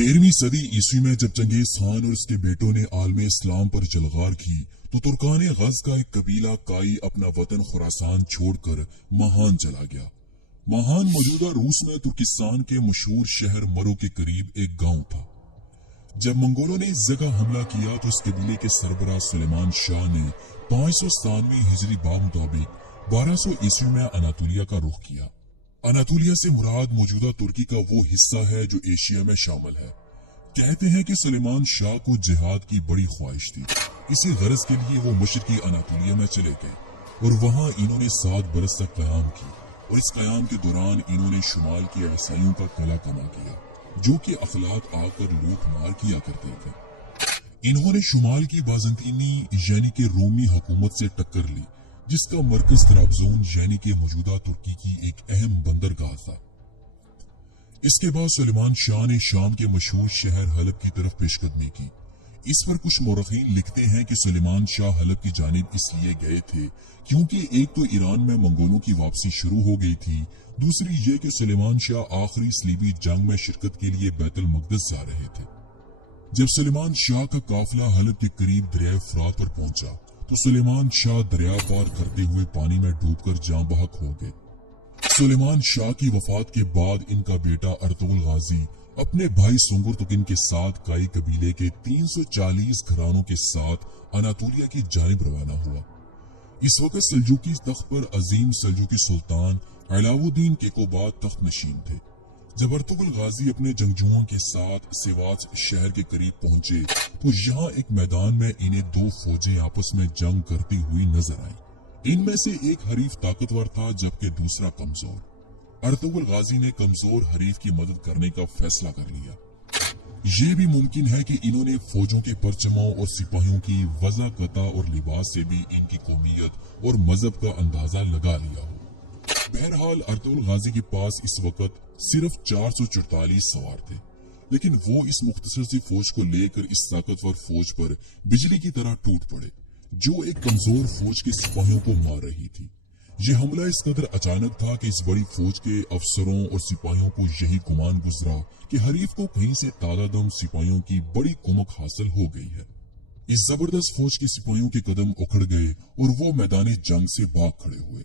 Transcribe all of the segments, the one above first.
13वीं सदी ईस्वी में जब चंगेज खान और उसके बेटों ने आलम इस्लाम पर जलगार की तो तुर्कान गज का एक कबीला काई अपना वतन खुरासान छोड़कर महान चला गया। महान मौजूदा रूस में तुर्किस्तान के मशहूर शहर मरो के करीब एक गांव था। जब मंगोलों ने इस जगह हमला किया तो इस कबीले के सरबराह सुलेमान शाह ने 597 हिजरी मुताबिक 1200 ईस्वी में अनातोलिया का रुख किया। अनातोलिया से मुराद मौजूदा तुर्की का वो हिस्सा है जो एशिया में शामिल है। कहते हैं कि सुलेमान शाह को जिहाद की बड़ी ख्वाहिश थी। इसी गरज के लिए वो मशरकी अनातोलिया में चले गए और वहां इन्होंने 7 बरस तक कयाम की और इस कयाम के दौरान इन्होंने शुमाल के ईसाइयों का कला कमा किया जो कि अखलाक आकर लूट मार किया करते थे। इन्होंने शुमाल की बाज़ंतीनी यानी कि रोमी हुकूमत से टक्कर ली जिसका मरकज त्राबजोन यानी कि मौजूदा तुर्की की एक अहम बंदरगाह था। इसके बाद सुलेमान शाह ने शाम के मशहूर शहर हलब की तरफ पेशकदमी की। इस पर कुछ मौरखीन लिखते हैं कि सुलेमान शाह हलब की जानिब इसलिए गए थे क्योंकि एक तो ईरान में मंगोलों की वापसी शुरू हो गई थी, दूसरी ये कि सुलेमान शाह आखिरी सलीबी जंग में शिरकत के लिए बैतुल मक़दस जा रहे थे। जब सुलेमान शाह का काफिला हलब के करीब दरिया फरात पर पहुंचा तो सुलेमान शाह दरिया पार करते हुए पानी में डूबकर जाँ बहक हो गए। सुलेमान शाह की वफात के बाद इनका बेटा अर्तुगरुल गाजी अपने भाई सुंगुर तुगिन के साथ काई कबीले के 340 घरानों के साथ अनातोलिया की जानिब रवाना हुआ। इस वक्त सल्जूकी तख्त पर अजीम सल्जूकी सुल्तान अलाउद्दीन केकोबाद तख्त नशीन थे। जब अर्तुगरुल गाजी अपने जंगजुओं के साथ सिवाच शहर के करीब पहुंचे तो यहाँ एक मैदान में इन्हें 2 फौजें आपस में जंग करती हुई नजर आई। इनमें से एक हरीफ ताकतवर था जबकि दूसरा कमजोर। अर्तुगरुल गाजी ने कमजोर हरीफ की मदद करने का फैसला कर लिया। ये भी मुमकिन है कि इन्होंने फौजों के परचमों और सिपाहियों की वज़ाकता और लिबास से भी इनकी कौमियत और मजहब का अंदाजा लगा लिया हो। बहरहाल अर्तुगरुल गाजी के पास इस वक्त सिर्फ 444 सवार थे, लेकिन वो इस मुख्तसर सी फौज को लेकर इस ताकतवर फौज पर बिजली की तरह टूट पड़े जो एक कमजोर फौज के सिपाहियों को मार रही थी। ये हमला इस कदर अचानक था कि इस बड़ी फौज के अफसरों और सिपाहियों को यही गुमान गुजरा कि हरीफ को कहीं से तादादम सिपाहियों की बड़ी कुमक हासिल हो गई है। इस जबरदस्त फौज के सिपाहियों के कदम उखड़ गए और वो मैदानी जंग से भाग खड़े हुए।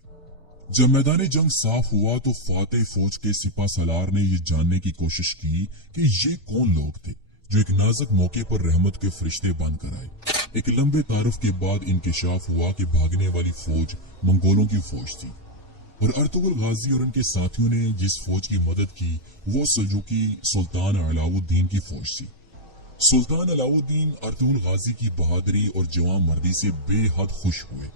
जब मैदानी जंग साफ हुआ तो फातेह फौज के सिपा सलार ने ये जानने की कोशिश की कि ये कौन लोग थे जो एक नाजुक मौके पर रहमत के फरिश्ते बनकर आए। एक लंबे तारुफ के बाद इंकशाफ हुआ कि भागने वाली फौज मंगोलों की फौज थी और अर्तुगरुल गाजी और उनके साथियों ने जिस फौज की मदद की वो सल्जूकी सुल्तान अलाउद्दीन की फौज थी। सुल्तान अलाउद्दीन अर्तुगरुल गाजी की बहादुरी और जवान मर्दी से बेहद खुश हुए।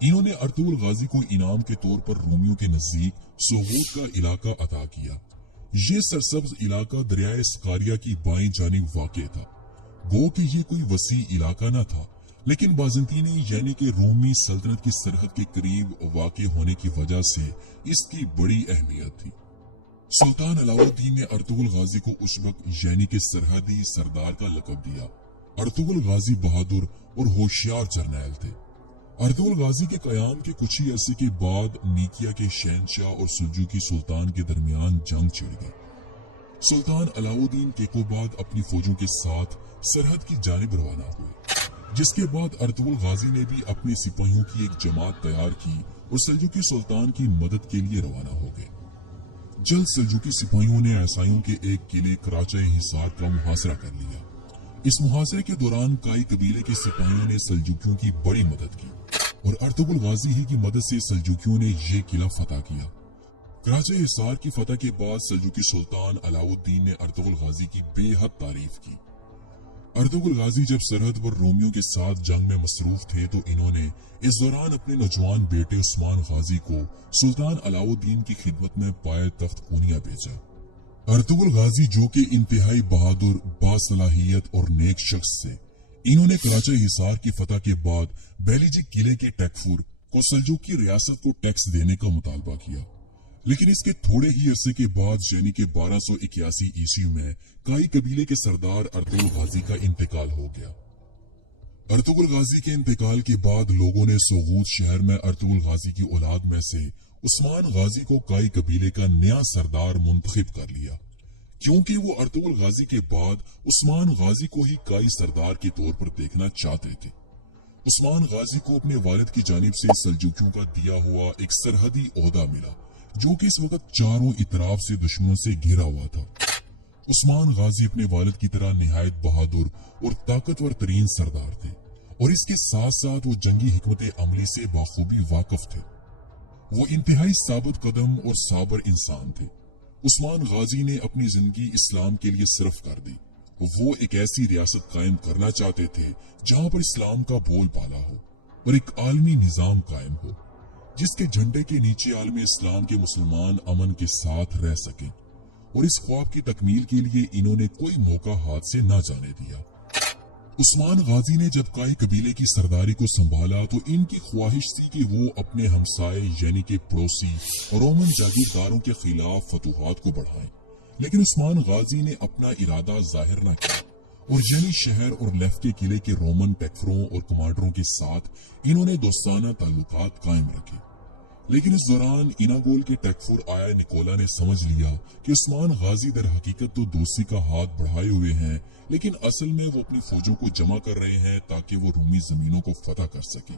इन्होंने अर्तुगरुल गाजी को इनाम के तौर पर रोमियों के नजदीक सोगोत का इलाका अता किया। ये सरसब्ज इलाका दरियाए स्कारिया की बाईं जानिब वाक़ था। गो कि ये कोई वसी इलाका न था, लेकिन बाज़ंतीनी यानी कि रोमी सल्तनत की सरहद के करीब वाक़ होने की वजह से इसकी बड़ी अहमियत थी। सुल्तान अलाउद्दीन ने अर्तुगरुल गाजी को उशबक यानी कि सरहदी सरदार का लक़ब दिया। अर्तुगरुल गाजी बहादुर और होशियार जर्नैल थे। अर्तुगरुल गाजी के कयाम के कुछ ही अरसे के बाद निकिया के शहनशाह और सुल्जूकी सुल्तान के दरमियान जंग छिड़ गई। सुल्तान अलाउद्दीन केकोबाद अपनी फौजों के साथ सरहद की जानिब रवाना हुए, जिसके बाद अर्तुगरुल गाजी ने भी अपने सिपाहियों की एक जमात तैयार की और सल्जूकी सुल्तान की मदद के लिए रवाना हो गए। जल्द सल्जूकी सिपाहियों ने ईसाइयों के एक किले कराचा हिसार का मुहासरा कर लिया। इस मुहासरे के दौरान काई कबीले के सिपाहियों ने सल्जूकियों की बड़ी मदद की और अर्तुगरुल गाजी ही की मदद से सल्जूकियों ने ये किला फतह किया। कराचा हिसार की फतह के बाद सल्जूकी सुल्तान अलाउद्दीन ने अर्तुगरुल गाजी की बेहद तारीफ की। अर्तुगरुल गाजी जब सरहद पर रोमियों के साथ जंग में मसरूफ थे तो इन्होंने इस दौरान अपने नौजवान बेटे उस्मान गाजी को सुल्तान अलाउद्दीन की खिदमत में पाए तख्त पूनिया भेजा। अर्तुगरुल गाजी जो कि इंतहाई बहादुर, बासलाहियत और नेक शख्स थे, इन्होंने कराचा हिसार की फतह के बाद बेलीजी किले के टैकफुर को सल्जूकी रियासत को टैक्स देने का मुतालबा किया, लेकिन इसके थोड़े ही अरसे के बाद यानी कि 1281 ईस्वी में काई कबीले के सरदार अर्तुगरुल गाजी का इंतकाल हो गया। अर्तुगरुल गाजी के इंतकाल के बाद लोगों ने सोगूत शहर में अर्तुगरुल गाजी की औलाद में से उस्मान गाजी को काई कबीले का नया सरदार मुंतखब कर लिया। क्योंकि वो अर्तुगरुल गाजी के बाद उस्मान गाजी को ही काई सरदार के तौर पर देखना चाहते थे। उस्मान गाजी को अपने वालिद की जानिब से सल्जूकियों का दिया हुआ एक सरहदी ओहदा मिला, जो कि इस वक्त चारों इतराफ से दुश्मनों से घिरा हुआ था। उस्मान गाजी अपने वालिद की तरह निहायत बहादुर और ताकतवर तरीन सरदार थे, और इसके साथ साथ वो जंगी हिकमत अमली से बाखूबी वाकिफ थे। वो इंतहाई साबित कदम और साबर इंसान थे। उस्मान गाजी ने अपनी जिंदगी इस्लाम के लिए सिर्फ कर दी। वो एक ऐसी रियासत कायम करना चाहते थे जहां पर इस्लाम का बोलबाला हो और एक आलमी निजाम कायम हो, जिसके झंडे के नीचे आलमी इस्लाम के मुसलमान अमन के साथ रह सकें। और इस ख्वाब की तकमील के लिए इन्होंने कोई मौका हाथ से न जाने दिया। उस्मान गाजी ने जब काई कबीले की सरदारी को संभाला तो इनकी ख्वाहिश थी कि वो अपने हमसाए यानी के पड़ोसी रोमन जागीरदारों के खिलाफ फतूहात को बढ़ाएं, लेकिन उस्मान गाजी ने अपना इरादा जाहिर न किया और जनी शहर और लेफ के किले के रोमन टेक्फरों और कमांडरों के साथ इन्होंने दोस्ताना ताल्लुकात कायम रखे। लेकिन इस दौरान इनागोल के टेक्फुर आया निकोला ने समझ लिया कि उस्मान गाजी दर हकीकत तो दोस्ती का हाथ बढ़ाए हुए हैं, लेकिन असल में वो अपनी फौजों को जमा कर रहे हैं ताकि वो रूमी जमीनों को फतह कर सके।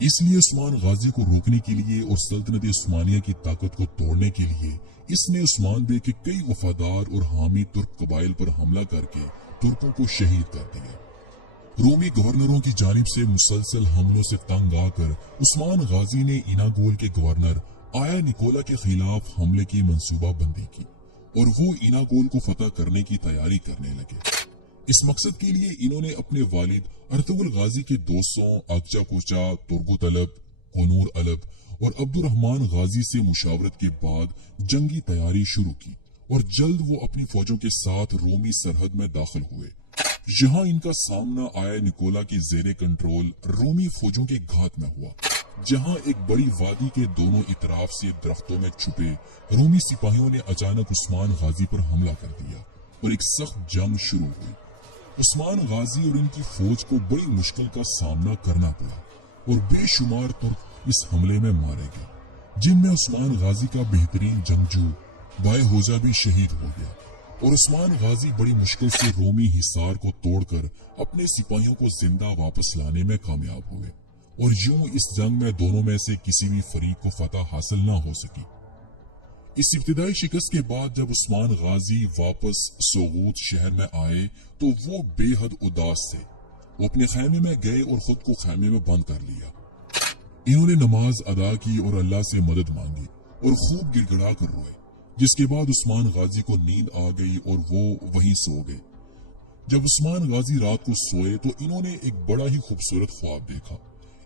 इसलिए उस्मान गाजी को रोकने के लिए और सल्तनत उस्मानिया की ताकत को तोड़ने के लिए इसने उस्मान बे के कई वफादार और हामी तुर्क कबाइल पर हमला करके तुर्कों को शहीद कर दिया। रोमी गवर्नरों की जानिब से मुसलसल हमलों से तंग आकर उस्मान गाजी ने इनागोल के गवर्नर आया निकोला के खिलाफ हमले की मंसूबाबंदी की और वो इनागोल को फतह करने की तैयारी करने लगे। इस मकसद के लिए इन्होंने अपने वालिद अर्तुगरुल गाजी के दोस्तों अकचा कोचा, तुर्गुत अलब, कोनूर अलब और अब्दुर्रहमान गाजी से मुशावरत के बाद जंगी तैयारी शुरू की और जल्द वो अपनी फौजों के साथ रोमी सरहद में दाखिल हुए। यहाँ इनका सामना आया निकोला की जेरे कंट्रोल रोमी फौजों के घात में हुआ, जहाँ एक बड़ी वादी के दोनों इतराफ से दरख्तों में छुपे रोमी सिपाहियों ने अचानक उस्मान गाजी पर हमला कर दिया और एक सख्त जंग शुरू हुई। उस्मान गाजी और इनकी फौज को बड़ी मुश्किल का सामना करना पड़ा और बेशुमार तुर्क इस हमले में मारे गए, जिनमें उस्मान गाजी का बेहतरीन जंगजू बाय होजा भी शहीद हो गया और उस्मान गाजी बड़ी मुश्किल से रोमी हिसार को तोड़कर अपने सिपाहियों को जिंदा वापस लाने में कामयाब हुए और यूं इस जंग में दोनों में से किसी भी फरीक को फतह हासिल न हो सकी। इस इब्तिदाई शिकस्त के बाद जब उस्मान गाजी वापस सोगूत शहर में आए तो वो बेहद उदास थे। वो अपने खैमे में गए और खुद को खैमे में बंद कर लिया। इन्होंने नमाज अदा की और अल्लाह से मदद मांगी और खूब गिड़गिड़ा कर रोए, जिसके बाद उस्मान गाजी को नींद आ गई और वो वहीं सो गए। जब उस्मान गाजी रात को सोए तो इन्होंने एक बड़ा ही खूबसूरत ख्वाब देखा।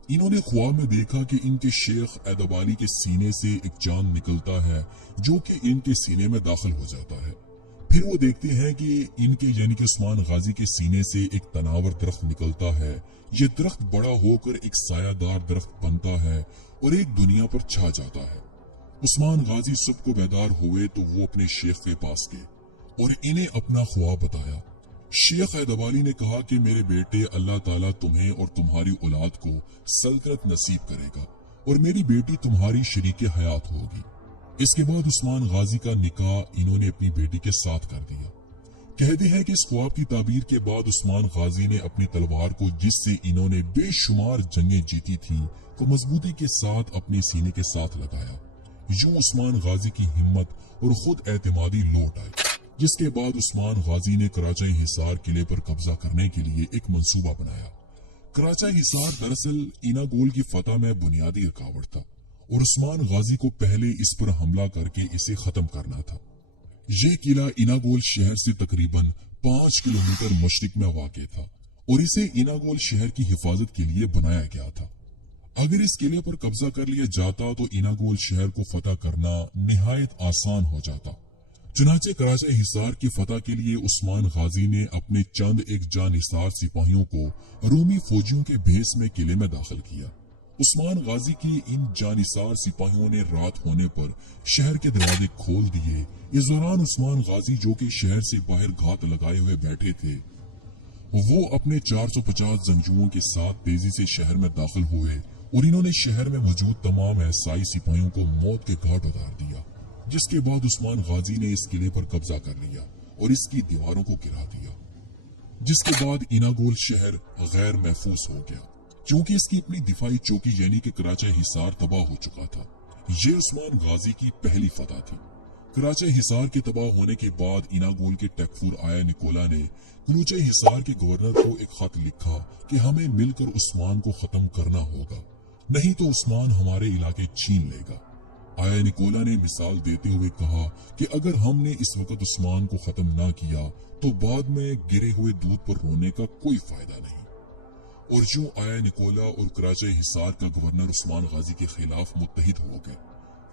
इन्होंने ख्वाब में देखा कि इनके शेख ऐदबाली के सीने से एक चांद निकलता है जो कि इनके सीने में दाखिल हो जाता है। फिर वो देखते हैं कि इनके यानी कि उस्मान गाजी के सीने से एक तनावर दरख्त निकलता है। ये दरख्त बड़ा होकर एक सायादार दरख्त बनता है और एक दुनिया पर छा जाता है। उस्मान गाजी सुबह को बेदार हुए तो वो अपने शेख के पास गए और इन्हें अपना ख्वाब बताया। शेख ऐदबाली ने कहा कि मेरे बेटे, अल्लाह ताला तुम्हें और तुम्हारी औलाद को सल्तनत नसीब करेगा और मेरी बेटी तुम्हारी शरीके हयात होगी। इसके बाद उस्मान गाजी का निकाह इन्होंने अपनी बेटी के साथ कर दिया। कहते हैं कि इस ख्वाब की ताबीर के बाद उस्मान गाजी ने अपनी तलवार को, जिससे इन्होंने बेशुमार जंगें जीती थी, को मजबूती के साथ अपने सीने के साथ लगाया। यूं उस्मान गाजी की हिम्मत और खुद एतमादी लौट आई, जिसके बाद उस्मान गाजी ने कराची हिसार किले पर कब्जा करने के लिए एक मंसूबा बनाया। कराची हिसार दरअसल इनागोल की फतह में बुनियादी रुकावट था और उस्मान गाजी को पहले इस पर हमला करके इसे खत्म करना था। यह किला इनागोल शहर से तकरीबन 5 किलोमीटर मशरिक में वाक़ था और इसे इनागोल शहर की हिफाजत के लिए बनाया गया था। अगर इस किले पर कब्जा कर लिया जाता तो इनागोल शहर को फतह करना निहायत आसान हो जाता। चुनाचे कराची हिसार की फतह के लिए उस्मान गाजी ने अपने चंद एक जानिसार सिपाहियों को रोमी फौजियों के भेस में किले में दाखिल किया। उस्मान गाजी की इन जानिसार सिपाहियों ने रात होने पर शहर के दरवाजे खोल दिए। इस दौरान उस्मान गाजी, जो कि शहर से बाहर घात लगाए हुए बैठे थे, वो अपने 450 जंगजुओं के साथ तेजी से शहर में दाखिल हुए और इन्होंने शहर में मौजूद तमाम ईसाई सिपाहियों को मौत के घाट उतार दिया। जिसके बाद उस्मान गाजी ने इस किले पर कब्जा कर लिया और इसकी दीवारों को गिरा दिया, जिसके बाद इनागोल शहर गैर महफूज हो गया क्योंकि इसकी अपनी दिफाई चौकी यानी कि कराची हिसार तबाह हो चुका था। ये उस्मान गाजी की पहली फतह थी। कराची हिसार के तबाह होने के बाद इनागोल के टेकफुर आया निकोला ने कराची हिसार के गवर्नर को एक खत लिखा कि हमें मिलकर उस्मान को खत्म करना होगा, नहीं तो उस्मान हमारे इलाके छीन लेगा। आया निकोला ने मिसाल देते हुए कहा कि अगर हमने इस वक्त उस्मान को खत्म ना किया तो बाद में गिरे हुए दूध पर रोने का कोई फायदा नहीं। और यूं आया निकोला और कराची हिसार का गवर्नर उस्मान गाजी के खिलाफ मुत्तहिद हो गए।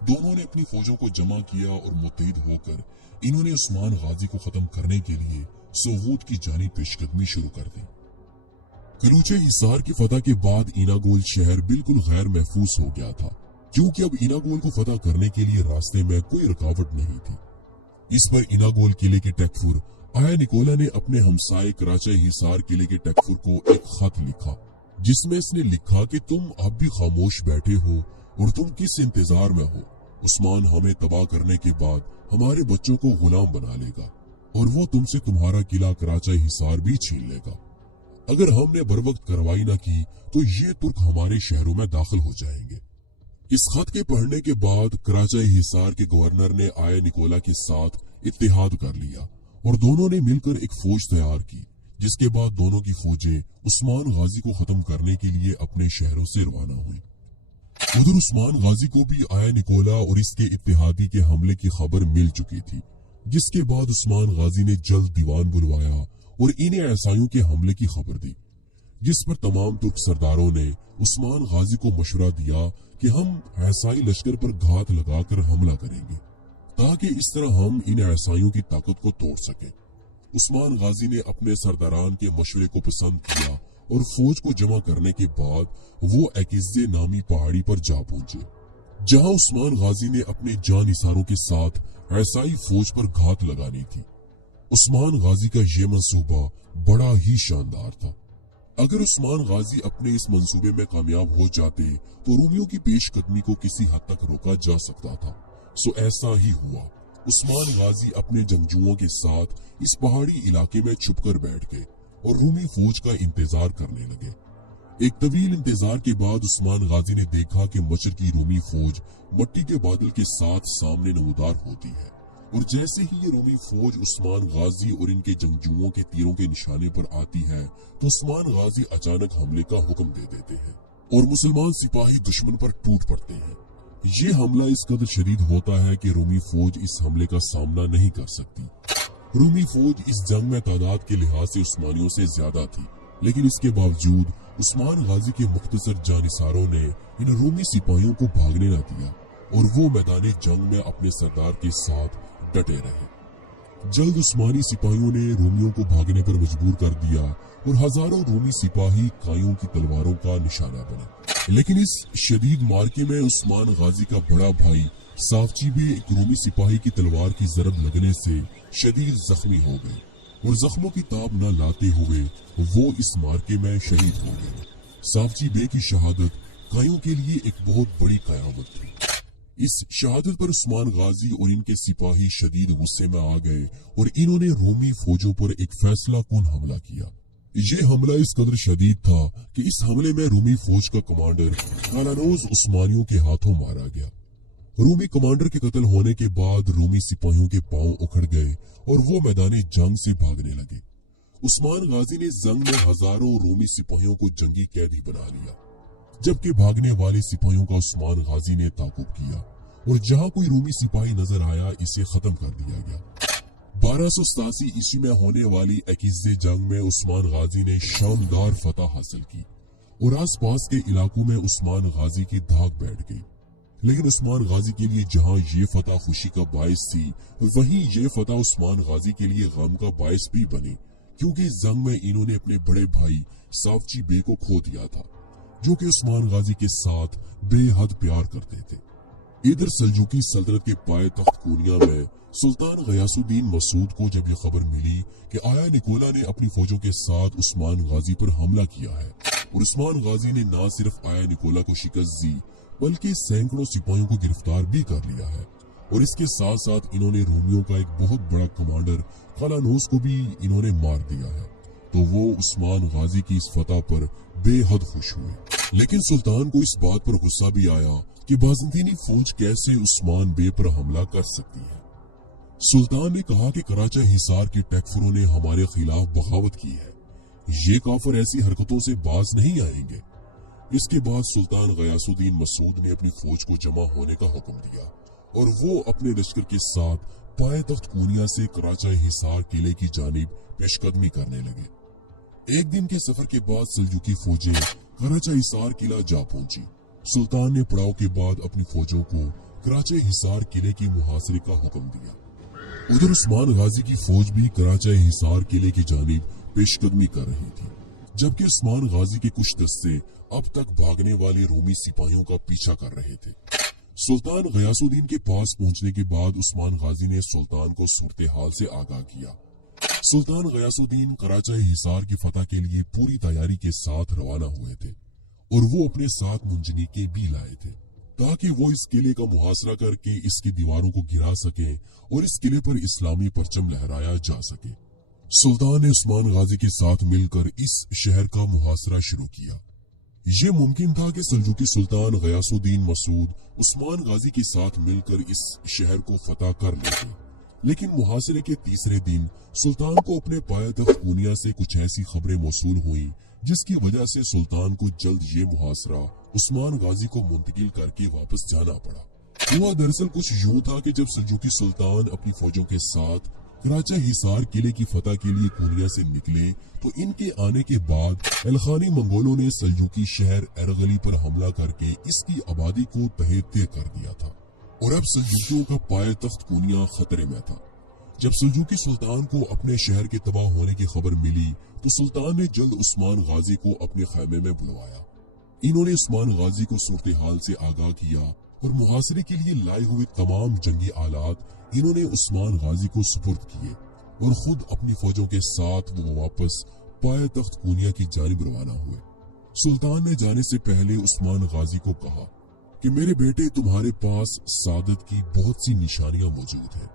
दोनों ने अपनी फौजों को जमा किया और मुत्तहिद होकर इन्होंने उस्मान गाजी को खत्म करने के लिए सोगूत की जानी पेशकदमी शुरू कर दी। कराची हिसार की फतह के बाद इनागोल शहर बिल्कुल गैर महफूज हो गया था क्योंकि अब इनागोल को फतह करने के लिए रास्ते में कोई रुकावट नहीं थी। इस पर इनागोल किले के टेकफुर आया निकोला ने अपने हमसाए कराची हिसार किले के टेकफुर को एक खत लिखा, जिसमें इसने लिखा कि तुम अब भी खामोश बैठे हो और तुम किस इंतजार में हो। उस्मान हमें तबाह करने के बाद हमारे बच्चों को गुलाम बना लेगा और वो तुमसे तुम्हारा किला कराची हिसार भी छीन लेगा। अगर हमने बरवक्त कार्रवाई न की तो ये तुर्क हमारे शहरों में दाखिल हो जाएंगे। इस खत के पढ़ने के बाद कराची हिसार के गवर्नर ने आया निकोला के साथ इत्तेहाद कर लिया और दोनों ने मिलकर एक फौज तैयार की, जिसके बाद दोनों की फौजें उस्मान गाजी को खत्म करने के लिए अपने शहरों से रवाना हुई। उधर उस्मान गाजी को भी आया निकोला और इसके इत्तेहादी के हमले की खबर मिल चुकी थी, जिसके बाद उस्मान गाजी ने जल्द दीवान बुलवाया और इन्हें ईसाइयों के हमले की खबर दी, जिस पर तमाम तुर्क सरदारों ने उस्मान गाजी को मशवरा दिया कि हम ईसाई लश्कर पर घात लगाकर हमला करेंगे ताकि इस तरह हम इन ईसाइयों की ताकत को तोड़ सकें। उस्मान गाजी ने अपने सरदारान के मशवरे को पसंद किया और फौज को जमा करने के बाद वो एकिज़े नामी पहाड़ी पर जा पहुंचे, जहां उस्मान गाजी ने अपने जानिसारों के साथ ईसाई फौज पर घात लगानी थी। उस्मान गाजी का ये मंसूबा बड़ा ही शानदार था। अगर उस्मान गाजी अपने इस मंसूबे में कामयाब हो जाते तो रोमियों की पेशकदमी को किसी हद तक रोका जा सकता था। सो ऐसा ही हुआ। उस्मान गाजी अपने जंगजुओं के साथ इस पहाड़ी इलाके में छुपकर बैठ गए और रूमी फौज का इंतजार करने लगे। एक तवील इंतजार के बाद उस्मान गाजी ने देखा कि मशर की रूमी फौज मट्टी के बादल के साथ सामने नमूदार होती है और जैसे ही ये रूमी फौज उस्मान गाजी और इनके जंगजुओं के तीरों के निशाने पर आती है तो उस्मान गाजी अचानक हमले का हुक्म दे देते हैं और मुसलमान सिपाही दुश्मन पर टूट पड़ते हैं। ये हमला इस कदर शदीद होता है कि रूमी फौज इस हमले का सामना नहीं कर सकती। रूमी फौज इस जंग में तादाद के लिहाज से उस्मानियों से ज्यादा थी, लेकिन इसके बावजूद उस्मान गाजी के मुख्तसर जानिसारों ने इन रूमी सिपाहियों को भागने न दिया और वो मैदान जंग में अपने सरदार के साथ डटे रहे। जल्द उस्मानी सिपाहियों ने रोमियों को भागने पर मजबूर कर दिया और हजारों रोमी सिपाही कायों की तलवारों का निशाना बने। लेकिन इस शदीद मार्के में उस्मान गाजी का बड़ा भाई साफची भी एक रोमी सिपाही की तलवार की जरब लगने से शदीद जख्मी हो गए और जख्मों की ताब न लाते हुए वो इस मार्के में शहीद हो गए। साफची बे की शहादत कायों के लिए एक बहुत बड़ी कयामत थी। इस शहादत पर उस्मान गाजी और इनके सिपाही शदीद गुस्से में आ गए और इन्होंने रोमी फौजों पर एक फैसला कुन हमला किया। ये हमला इस कदर शदीद था कि इस हमले में रूमी फौज का कमांडर कालानोज उस्मानियों के हाथों मारा गया। रूमी कमांडर के कत्ल होने के बाद रूमी सिपाहियों के पांव उखड़ गए और वो मैदान जंग से भागने लगे। उस्मान गाजी ने जंग में हजारों रूमी सिपाहियों को जंगी कैदी बना लिया, जबकि भागने वाले सिपाहियों का उस्मान गाजी ने ताकुब किया और जहां कोई रूमी सिपाही नजर आया इसे खत्म कर दिया गया। 1287 ईस्वी में होने वाली एकिज़े जंग में उस्मान गाजी ने शानदार फतह हासिल की और आस पास के इलाकों में उस्मान गाजी की धाक बैठ गई। लेकिन उस्मान गाजी के लिए जहां ये फतह खुशी का बायस थी, वहीं ये फतह उस्मान गाजी के लिए गम का बायस भी बनी, क्योंकि इस जंग में इन्होंने अपने बड़े भाई साफची बे को खो दिया था, जो कि उस्मान गाजी के साथ बेहद प्यार करते थे। इधर सल्जूकी सल्तनत के पाए तख्त कोनिया में सुल्तान गयासुद्दीन मसूद को जब यह खबर मिली कि आया निकोला ने अपनी फौजों के साथ उस्मान गाजी पर हमला किया है और उस्मान गाजी ने न सिर्फ आया निकोला को शिकस्त दी बल्कि सैकड़ों सिपाहियों को गिरफ्तार भी कर लिया है, और इसके साथ साथ इन्होंने रोमियों का एक बहुत बड़ा कमांडर खलानोस को भी इन्होंने मार दिया है। तो वो उस्मान गाजी की इस फतह पर बेहद खुश हुए। लेकिन सुल्तान को इस बात पर गुस्सा भी आया कि बाज़ंतीनी फौज कैसे उस्मान बे पर हमला कर सकती है। सुल्तान ने कहा कि कराचा हिसार के टैकफरों ने हमारे खिलाफ बगावत की है, ये काफिर ऐसी हरकतों से बाज नहीं आएंगे। इसके बाद सुल्तान गयासुद्दीन मसूद ने अपनी फौज को जमा होने का हुक्म दिया और वो अपने लश्कर के साथ पाए-तख्त कूनिया से कराचा हिसार किले की जानिब पेशकदमी करने लगे। एक दिन के सफर के बाद सल्जुकी फौजें कराचा हिसार किला जा पहुंची। सुल्तान ने पड़ाव के बाद अपनी फौजों को कराचा हिसार किले की मुहासरे का हुक्म दिया। उधर उस्मान गाजी की फौज भी कराचा हिसार किले की जानिब पेशकदमी कर रही थी, जबकि उस्मान गाजी के कुछ दस्ते अब तक भागने वाले रोमी सिपाहियों का पीछा कर रहे थे। सुल्तान गयासुद्दीन के पास पहुंचने के बाद उस्मान गाजी ने सुल्तान को सूरत हाल से आगाह किया। सुल्तान गयासुद्दीन कराचा हिसार की फतह के लिए पूरी तैयारी के साथ रवाना हुए थे और वो अपने साथ मुंजनीके भी लाए थे ताकि वो इस किले का मुहासरा करके इसकी दीवारों को गिरा सकें और इस किले पर इस्लामी परचम लहराया जा सके। सुल्तान ने उस्मान गाजी के साथ मिलकर इस शहर का मुहासरा शुरू किया। ये मुमकिन था कि सल्जुकी सुल्तान गयासुद्दीन मसूद उस्मान गाजी के साथ मिलकर इस शहर को फतह कर लेते, लेकिन मुहासरे के तीसरे दिन सुल्तान को अपने पाए-तख्त कूनिया से कुछ ऐसी खबरें मौसूल हुई जिसकी वजह से सुल्तान को जल्द ये मुहासरा उस्मान गाजी को मुंतकिल करके वापस जाना पड़ा। हुआ दरअसल कुछ यूं था कि जब सल्जुकी सुल्तान अपनी फौजों के साथ कराचा हिसार किले की फतह के लिए कूनिया से निकले तो इनके आने के बाद एलखानी मंगोलों ने सल्जुकी शहर एरगली पर हमला करके इसकी आबादी को तहे-तह कर दिया था और अब सल्जुकियों का पाए-तख्त कूनिया खतरे में था। जब सल्जुकी सुल्तान को अपने शहर के तबाह होने की खबर मिली तो सुल्तान ने जल्द उस्मान गाजी को अपने खैमे में बुलवाया। इन्होंने उस्मान गाजी को सूरत हाल से आगाह किया और मुहासरे के लिए लाए हुए तमाम जंगी आलात इन्होंने उस्मान गाजी को सुपुर्द किए और खुद अपनी फौजों के साथ वो वापस पाए-तख्त कूनिया की जानिब रवाना हुए। सुल्तान ने जाने से पहले उस्मान गाजी को कहा कि मेरे बेटे, तुम्हारे पास सादत की बहुत सी निशानियां मौजूद हैं।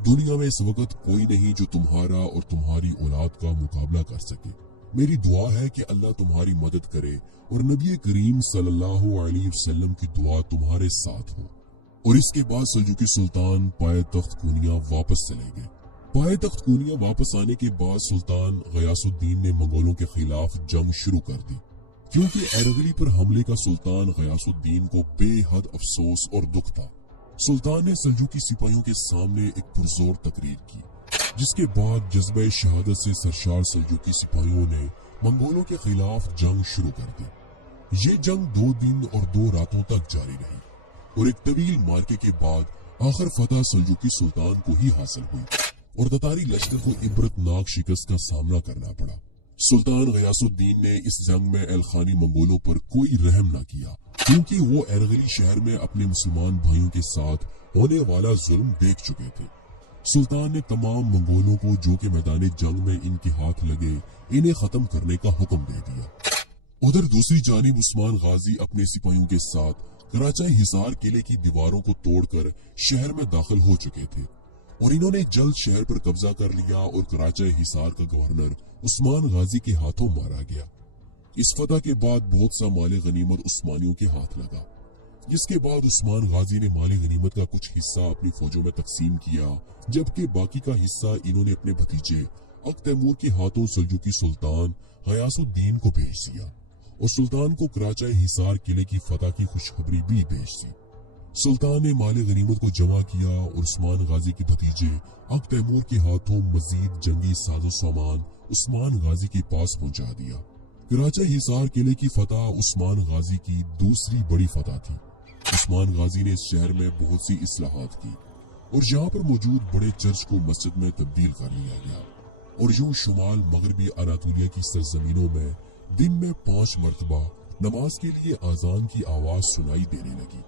दुनिया में इस वक्त कोई नहीं जो तुम्हारा और तुम्हारी औलाद का मुकाबला कर सके। मेरी दुआ है कि अल्लाह तुम्हारी मदद करे और नबी करीम सल्लल्लाहु अलैहि वसल्लम की दुआ तुम्हारे साथ हो। और इसके बाद सल्जुकी सुल्तान पाए-तख्त कूनिया वापस चले गए। पाए-तख्त कूनिया वापस आने के बाद सुल्तान गयासुद्दीन ने मंगोलों के खिलाफ जंग शुरू कर दी, क्योंकि एरगली पर हमले का सुल्तान गयासुद्दीन को बेहद अफसोस और दुख था। सुल्तान ने सल्जुकी सिपाहियों के सामने एक पुरजोर तकरीर की, जिसके बाद जज्बे शहादत से सरशार सल्जुकी सिपाहियों ने मंगोलों के खिलाफ जंग शुरू कर दी। ये जंग 2 दिन और 2 रातों तक जारी रही और एक तवील मार्के के बाद आखिर फतह सल्जुकी सुल्तान को ही हासिल हुई और ततारी लश्कर को इबरतनाक शिकस्त का सामना करना पड़ा। सुल्तान गयासुद्दीन ने इस जंग में एलखानी मंगोलों पर कोई रहम न किया, क्योंकि वो एरगली शहर में अपने मुसलमान भाइयों के साथ होने वाला जुल्म देख चुके थे। सुल्तान ने तमाम मंगोलों को जो कि मैदान जंग में इनके हाथ लगे इन्हें खत्म करने का हुक्म दे दिया। उधर दूसरी जानिब उस्मान गाजी अपने सिपाहियों के साथ कराचा हिसार किले की दीवारों को तोड़कर शहर में दाखिल हो चुके थे और इन्होंने जल्द शहर पर कब्जा कर लिया और कराचा हिसार का गवर्नर उस्मान गाजी के हाथों मारा गया। इस फतह के बाद बहुत सा माल गनीमत उस्मानियों के हाथ लगा, जिसके बाद उस्मान गाजी ने माल गनीमत का कुछ हिस्सा अपनी फौजों में तकसीम किया, जबकि बाकी का हिस्सा इन्होंने अपने भतीजे अक तैमूर के हाथों सल्जुकी सुल्तान गयासुद्दीन को भेज दिया और सुल्तान को कराचा हिसार किले की फतह की खुशखबरी भी भेज दी। सुल्तान ने माल गनीमत को जमा किया और उस्मान गाजी के भतीजे अक तैमूर के हाथों मजीद जंगी साजो सामान उस्मान गाजी के पास पहुंचा दिया। कराचा हिसार किले की फतह उस्मान गाजी की दूसरी बड़ी फतह थी। उस्मान गाजी ने इस शहर में बहुत सी इस्लाहात की और यहाँ पर मौजूद बड़े चर्च को मस्जिद में तब्दील कर लिया गया और यूं शुमाल मगरबी अनातोलिया की सरजमीनों में दिन में 5 मरतबा नमाज के लिए आजान की आवाज सुनाई देने लगी।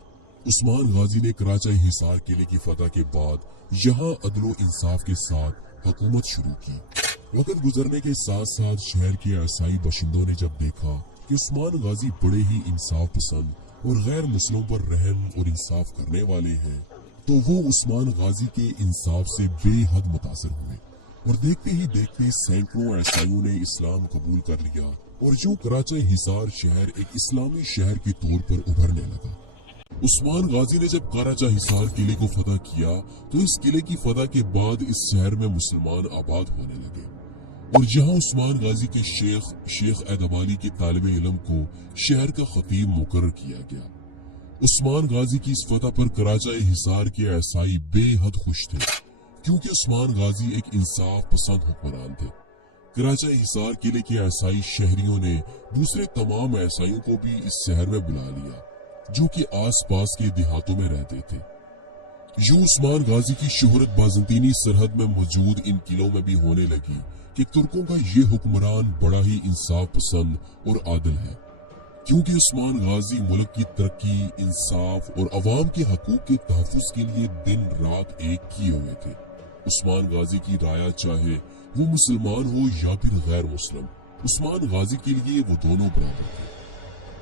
उस्मान गाजी ने कराचा हिसार किले की फतह के बाद यहाँ अदलो इंसाफ के साथ हुकूमत शुरू की। वक्त गुजरने के साथ साथ शहर के ईसाई बशिंदों ने जब देखा कि उस्मान गाजी बड़े ही इंसाफ पसंद और गैर मुस्लिमों पर रहम और इंसाफ करने वाले हैं, तो वो उस्मान गाजी के इंसाफ से बेहद मुतासिर हुए और देखते ही देखते सैकड़ों ईसाइयों ने इस्लाम कबूल कर लिया और जो कराची हिसार शहर एक इस्लामी शहर के तौर पर उभरने लगा। उस्मान गाजी ने जब कराची हिसार किले को फतह किया तो इस किले की फतह के बाद इस शहर में मुसलमान आबाद होने लगे और जहां उस्मान गाजी के शेख एदबाली के तालिब इल्म को शहर का खतीब मुकर्रर किया गया। उस्मान गाजी की इस फतह पर कराची हिसार के ईसाई बेहद खुश थे क्योंकि उस्मान गाजी एक इंसाफ पसंद हुक्मरान थे। कराची हिसार किले के ईसाई शहरियों ने दूसरे तमाम ईसाइयों को भी इस शहर में बुला लिया जो कि आस पास के देहातों में रहते थे। यूं उस्मान गाजी की शोहरत बाज़ंतीनी सरहद में मौजूद इन किलों में भी होने लगी कि तुर्कों का ये हुक्मरान बड़ा ही इंसाफ पसंद और आदिल है, क्योंकि उस्मान गाजी मुल्क की तरक्की, इंसाफ और अवाम के हकूक के तहफ़्फ़ुज़ के लिए दिन रात एक किए हुए थे। उस्मान गाजी की राया चाहे वो मुसलमान हो या फिर गैर मुस्लिम, उस्मान गाजी के लिए वो दोनों बराबर थे।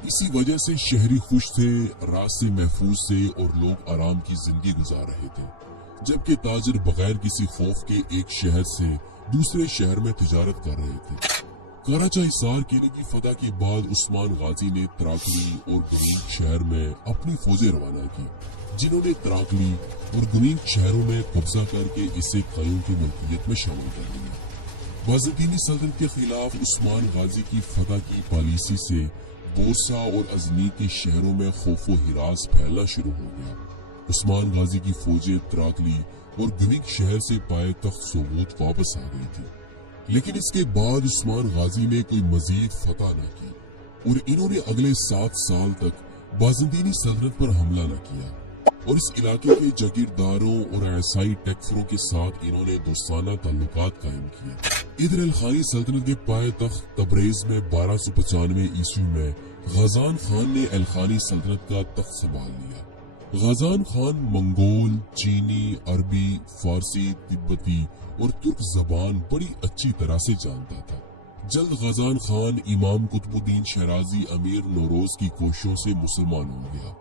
इसी वजह से शहरी खुश थे, रास्ते महफूज थे और लोग आराम की जिंदगी गुजार रहे थे, जबकि ताजिर बगैर किसी खौफ के एक शहर से दूसरे शहर में तिजारत कर रहे थे। कराची हिसार किले की फतह के बाद उस्मान गाजी ने तराकली और गुनीक शहर में अपनी फौजें रवाना की, जिन्होंने तराकली और गुनीक शहरों में कब्जा करके इसे कायम की मुल्कियत में शामिल कर लिया। बाज़ंतीनी सल्तनत के खिलाफ उस्मान गाजी की फतह की पॉलिसी से बोरसा और अजनी के शहरों में खौफो हिरास फैलना शुरू हो गया। उस्मान गाजी की फौजें तराकली और गुनीक शहर से पाए तख्त सोगोत वापस आ गई थी, लेकिन इसके बाद उस्मान गाजी ने कोई मजीद फतह न की और इन्होंने अगले 7 साल तक बाज़ंतीनी सल्तनत पर हमला न किया और इस इलाके के जागीरदारों और ईसाई टैक्फरों के साथ इन्होंने दोस्ताना ताल्लुकात कायम किए। इधर अल-खानी सल्तनत के पाए तख्त तबरेज में 1295 ईस्वी में गजान खान ने अल-खानी सल्तनत का तख्त संभाल लिया। गजान खान मंगोल, चीनी, अरबी, फारसी, तिब्बती और तुर्क जबान बड़ी अच्छी तरह से जानता था। जल्द गजान खान इमाम कुतुबुद्दीन शराजी अमीर नौरोज की कोशिशों से मुसलमान हो गया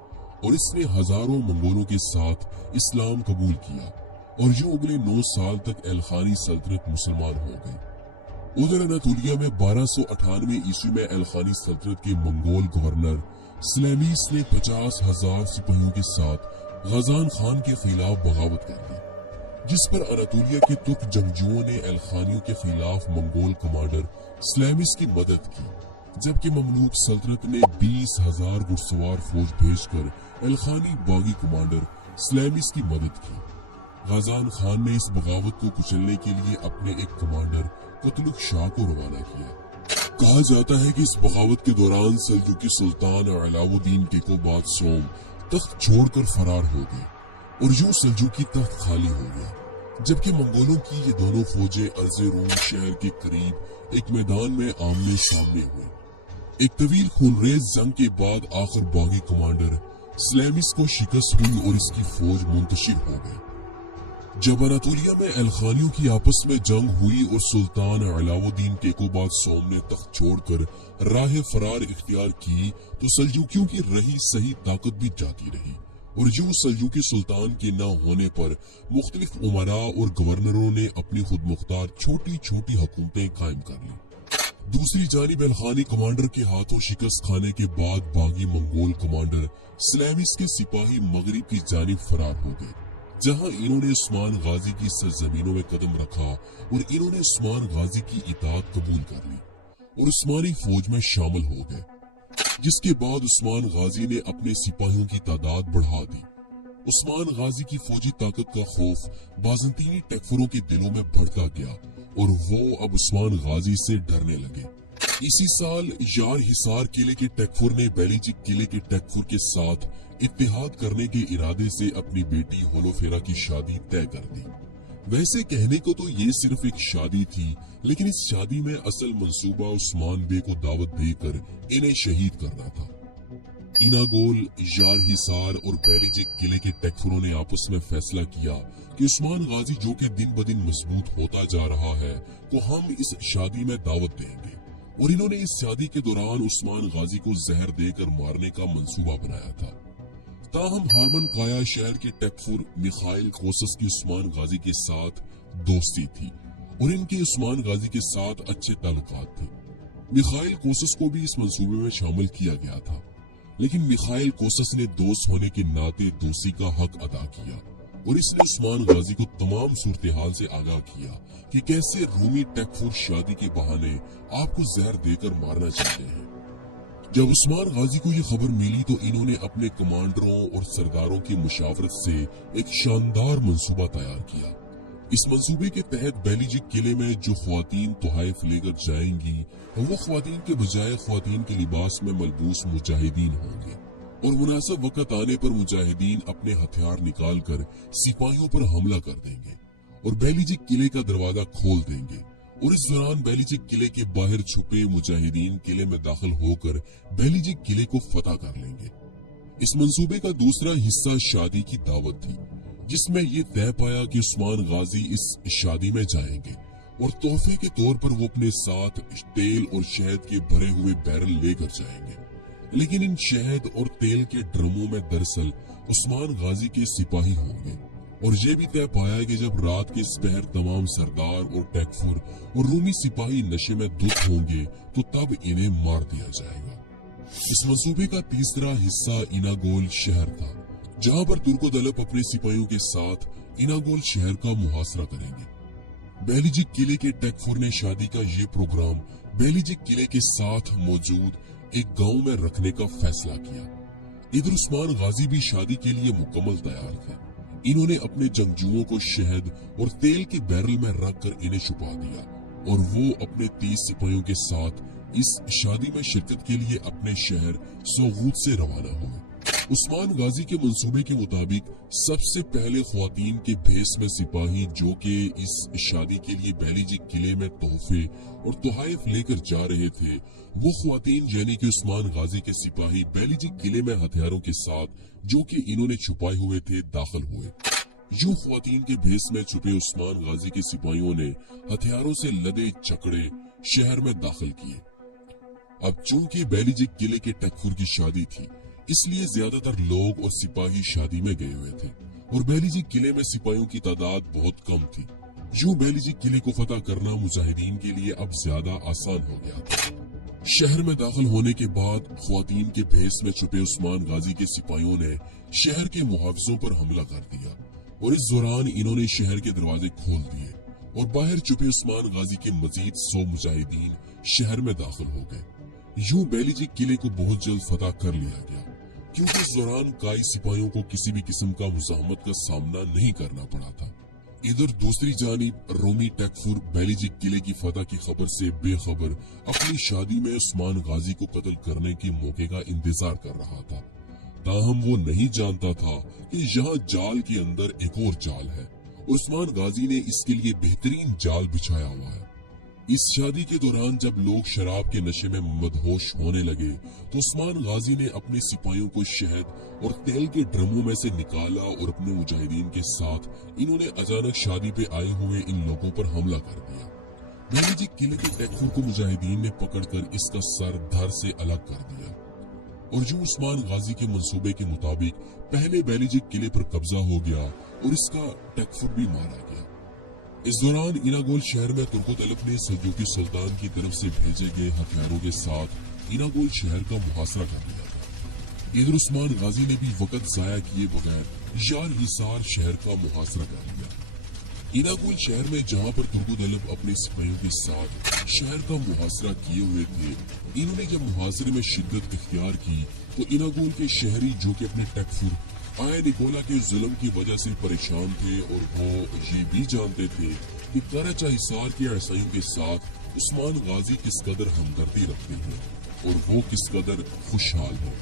और इसने हजारों मंगोलों के साथ इस्लाम कबूल किया और जो अगले 9 साल तक अल-खानी सल्तनत मुसलमान हो गई। उधर अनातोलिया में 1298 ईस्वी में अल-खानी सल्तनत के मंगोल गवर्नर सलेमीस ने 50,000 सिपाहियों के साथ गजान खान के खिलाफ बगावत कर दी, जिस पर अनातोलिया के तुर्क जंगजुओं ने अल-खानियों के खिलाफ मंगोल कमांडर सलेमीस की मदद की, जबकि ममलूक सल्तनत ने 20,000 घुड़सवार फौज भेजकर अल-खानी बागी कमांडर सलेमीस की मदद की। गजान खान ने इस बगावत को कुचलने के लिए अपने एक कमांडर कतलुक शाह को रवाना किया। कहा जाता है कि इस बगावत के दौरान सल्जुकी सुल्तान अलाउद्दीन केकोबाद सोम तख्त छोड़कर फरार हो गए और यूं सल्जुकी तख्त खाली हो गया, जबकि मंगोलों की ये दोनों फौजें अर्ज़-ए-रूम शहर के करीब एक मैदान में आमने सामने हुई। एक तवील खूनरेज जंग के बाद आखिर बागी कमांडर सलेमीस को शिकस्त हुई और इसकी फौज मुंतशिर हो गई। जब अनातोलिया में अल-खानियों की आपस में जंग हुई और सुल्तान अलाउद्दीन केकोबाद सोम ने तख्त छोड़कर राह फरार इख्तियार की, तो सल्जुकियों की रही सही ताकत भी जाती रही और यूं सल्जुकी सुल्तान के न होने पर मुख्तलिफ उमरा और गवर्नरों ने अपनी खुद मुख्तार छोटी छोटी हुकूमतें कायम कर ली। दूसरी जानिब अल-खानी कमांडर के हाथों शिकस्त खाने के बाद बागी मंगोल कमांडर सलेमीस के सिपाही मगरिब की जानिब फरार हो गए, जहां इन्होंने उस्मान गाजी की सरजमीनों में कदम रखा और इन्होंने उस्मान गाजी की इताअत कबूल कर ली और उस्मानी फौज में शामिल हो गए, जिसके बाद उस्मान गाजी ने अपने सिपाहियों की तादाद बढ़ा दी। उस्मान गाजी की फौजी ताकत का खौफ बाज़ंतीनी टैक्फरों के दिलों में बढ़ता गया और वो अब उस्मान गाजी से डरने लगे। इसी साल यार हिसार किले के टैक्फुर ने बेलीजिक किले के टैक्फुर के साथ इत्तेहाद करने के इरादे से अपनी बेटी होलोफेरा की शादी तय कर दी। वैसे कहने को तो ये सिर्फ एक शादी थी, लेकिन इस शादी में असल मंसूबा उस्मान बे को दावत देकर इन्हें शहीद करना था। इनागोल, यार हिसार और बेलीजिक किले के टैक्फुरों ने आपस में फैसला किया कि उस्मान गाजी जो कि दिन ब दिन मजबूत होता जा रहा है, को हम इस शादी में दावत देंगे और इन्होंने इस शादी के दौरान उस्मान गाजी को जहर देकर मारने का मंसूबा बनाया था। ताहम हारमन काया शहर के टेकफुर मिखाइल कोसस की उस्मान गाजी के साथ दोस्ती थी और इनके उस्मान गाजी के साथ अच्छे ताल्लुकात थे। मिखाइल कोसस को भी इस मंसूबे में शामिल किया गया था, लेकिन मिखाइल कोसस ने दोस्त होने के नाते दोस्ती का हक अदा किया और इसने उस्मान गाजी को तमाम सूरत हाल से आगाह किया कि कैसे रूमी टेकफुर शादी के बहाने आपको जहर देकर मारना चाहते हैं। जब उस्मान गाजी को ये खबर मिली तो इन्होंने अपने कमांडरों और सरदारों की मुशावरत से एक शानदार मंसूबा तैयार किया। इस मंसूबे के तहत बेलीजिक किले में जो ख्वातीन तोहाइफ लेकर जाएंगी वो ख्वातीन के बजाय ख्वातीन के लिबास में मलबूस मुजाहिदीन होंगे और मुनासिब वक्त आने पर मुजाहिदीन अपने हथियार निकाल कर सिपाहियों पर हमला कर देंगे और बेलीजिक किले का दरवाजा खोल देंगे और इस दौरान बेलीजिक किले के बाहर छुपे मुजाहिदीन किले में दाखिल होकर बेलीजिक किले को फतह कर लेंगे। इस मंसूबे का दूसरा हिस्सा शादी की दावत थी, जिसमें ये तय पाया कि उस्मान गाजी इस शादी में जाएंगे और तोहफे के तौर पर वो अपने साथ तेल और शहद के भरे हुए बैरल लेकर जाएंगे। लेकिन इन शहद और तेल के ड्रमों में दरअसल उस्मान गाजी के सिपाही होंगे और ये भी तय पाया कि जब रात के पहर तमाम सरदार और टेकफुर और रूमी सिपाही नशे में धुत होंगे तो तब इन्हें मार दिया जाएगा। इस मंसूबे का तीसरा हिस्सा इनागोल शहर था, जहां पर तुर्को-दलब अपने सिपाहियों के साथ इनागोल शहर का मुहासरा करेंगे। बेलीजिक किले के टेकफुर ने शादी का ये प्रोग्राम बेलीजिक किले के साथ मौजूद एक गांव में रखने का फैसला किया। इधर उस्मान गाजी भी शादी के लिए मुकम्मल तैयार थे। इन्होंने अपने जंगजुओं को शहद और तेल के बैरल में रखकर इन्हें छुपा दिया और वो अपने 30 सिपाहियों के साथ इस शादी में शिरकत के लिए अपने शहर सोगूत से रवाना हुए। उस्मान गाजी के मंसूबे के मुताबिक सबसे पहले ख्वातीन के भेस में सिपाही जो कि इस शादी के लिए बेलीजिक किले में तोहफे और तोहाइफ लेकर जा रहे थे, वो ख्वातीन यानी कि उस्मान गाजी के सिपाही बेलीजिक किले में हथियारों के साथ जो कि इन्होंने छुपाए हुए थे दाखिल हुए। यूं ख्वातीन के भेस में छुपे उस्मान गाजी के सिपाहियों ने हथियारों से लदे चकड़े शहर में दाखिल किए। अब चूंकि बेलीजिक किले के टेकफुर की शादी थी, इसलिए ज्यादातर लोग और सिपाही शादी में गए हुए थे और बेलीजिक किले में सिपाहियों की तादाद बहुत कम थी। यूं बेलीजिक किले को फतह करना मुजाहिदीन के लिए अब ज्यादा आसान हो गया था। शहर में दाखिल होने के बाद ख्वातीन के भेस में छुपे उस्मान गाजी के सिपाहियों ने शहर के मुहाफिजों पर हमला कर दिया और इस दौरान इन्होंने शहर के दरवाजे खोल दिए और बाहर छुपे उस्मान गाजी के मजीद 100 मुजाहिदीन शहर में दाखिल हो गए। यूं बेलीजिक किले को बहुत जल्द फतह कर लिया गया, क्योंकि इस दौरान काई सिपाहियों को किसी भी किस्म का मुजाहमत का सामना नहीं करना पड़ा था। इधर दूसरी जानिब रोमी टेकफुर बेलीजिक किले की फतह की खबर से बेखबर अपनी शादी में उस्मान गाजी को कत्ल करने के मौके का इंतजार कर रहा था। ताहम वो नहीं जानता था कि यहाँ जाल के अंदर एक और जाल है और उस्मान गाजी ने इसके लिए बेहतरीन जाल बिछाया हुआ है। इस शादी के दौरान जब लोग शराब के नशे में मदहोश होने लगे तो उस्मान गाजी ने अपने सिपाहियों को शहद और तेल के ड्रमों में से निकाला और अपने मुजाहिदीन के साथ इन्होंने अचानक शादी पे आए हुए इन लोगों पर हमला कर दिया। बेलीजिक किले के टेकफुर को मुजाहिदीन ने पकड़कर इसका सर धड़ से अलग कर दिया और जो उस्मान गाजी के मंसूबे के मुताबिक पहले बेलीजिक किले पर कब्जा हो गया और इसका टेकफुर भी मारा गया। इस दौरान इनागोल शहर में तुर्को-दलब ने सल्जूकी सुल्तान की तरफ से भेजे गए हथियारों के साथ इनागोल शहर का मुहासरा कर लिया था। इधर उस्मान गाजी ने भी वक्त जाया किए बगैर यार हिसार शहर का मुहासरा कर लिया। इनागोल शहर में जहां पर तुर्को-दलब अपने सिपाहियों के साथ शहर का मुहासरा किए हुए थे, इन्होंने जब मुहासरे में शिद्दत इख्तियार की तो इनागोल के शहरी जो कि अपने टेकफुर आया निकोला के जुल्म की वजह से परेशान थे और वो ये भी जानते थे कि कराचा हिसार के ईसाइयों के साथ उस्मान गाजी किस कदर हमदर्दी रखते हैं और वो किस कदर खुशहाल है,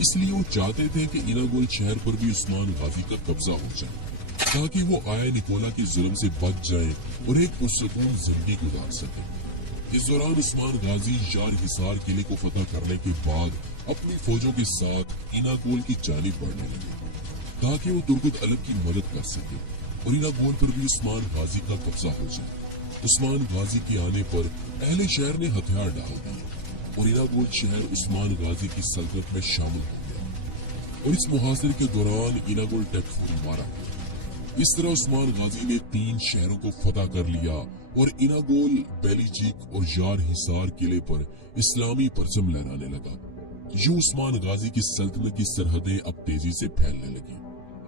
इसलिए वो चाहते थे कि इनागोल शहर पर भी उस्मान गाजी का कब्जा हो जाए ताकि वो आया निकोला के जुल्म से बच जाए और एक पुरसकून जिंदगी गुजार सके। इस दौरान उस्मान गाजी यार हिसार किले को फतह करने के बाद अपनी फौजों के साथ इनागोल की जानिब बढ़ने लगे ताकि वो तुर्को-दलब की मदद कर सके और इनागोल पर भी उस्मान गाजी का कब्जा हो जाए। उस्मान गाजी के आने पर अहले शहर ने हथियार डाल दिए और इनागोल शहर उस्मान गाजी की सल्तनत में शामिल हो गया। और इस मुहासरे के दौरान इनागोल टेकफुर मारा गया। इस तरह उस्मान गाजी ने 3 शहरों को फतह कर लिया और इनागोल, बेलीजीक और जार हिसार किले पर इस्लामी परचम लहराने लगा। यूं उस्मान गाजी की सल्तनत की सरहदें अब तेजी से फैलने लगी।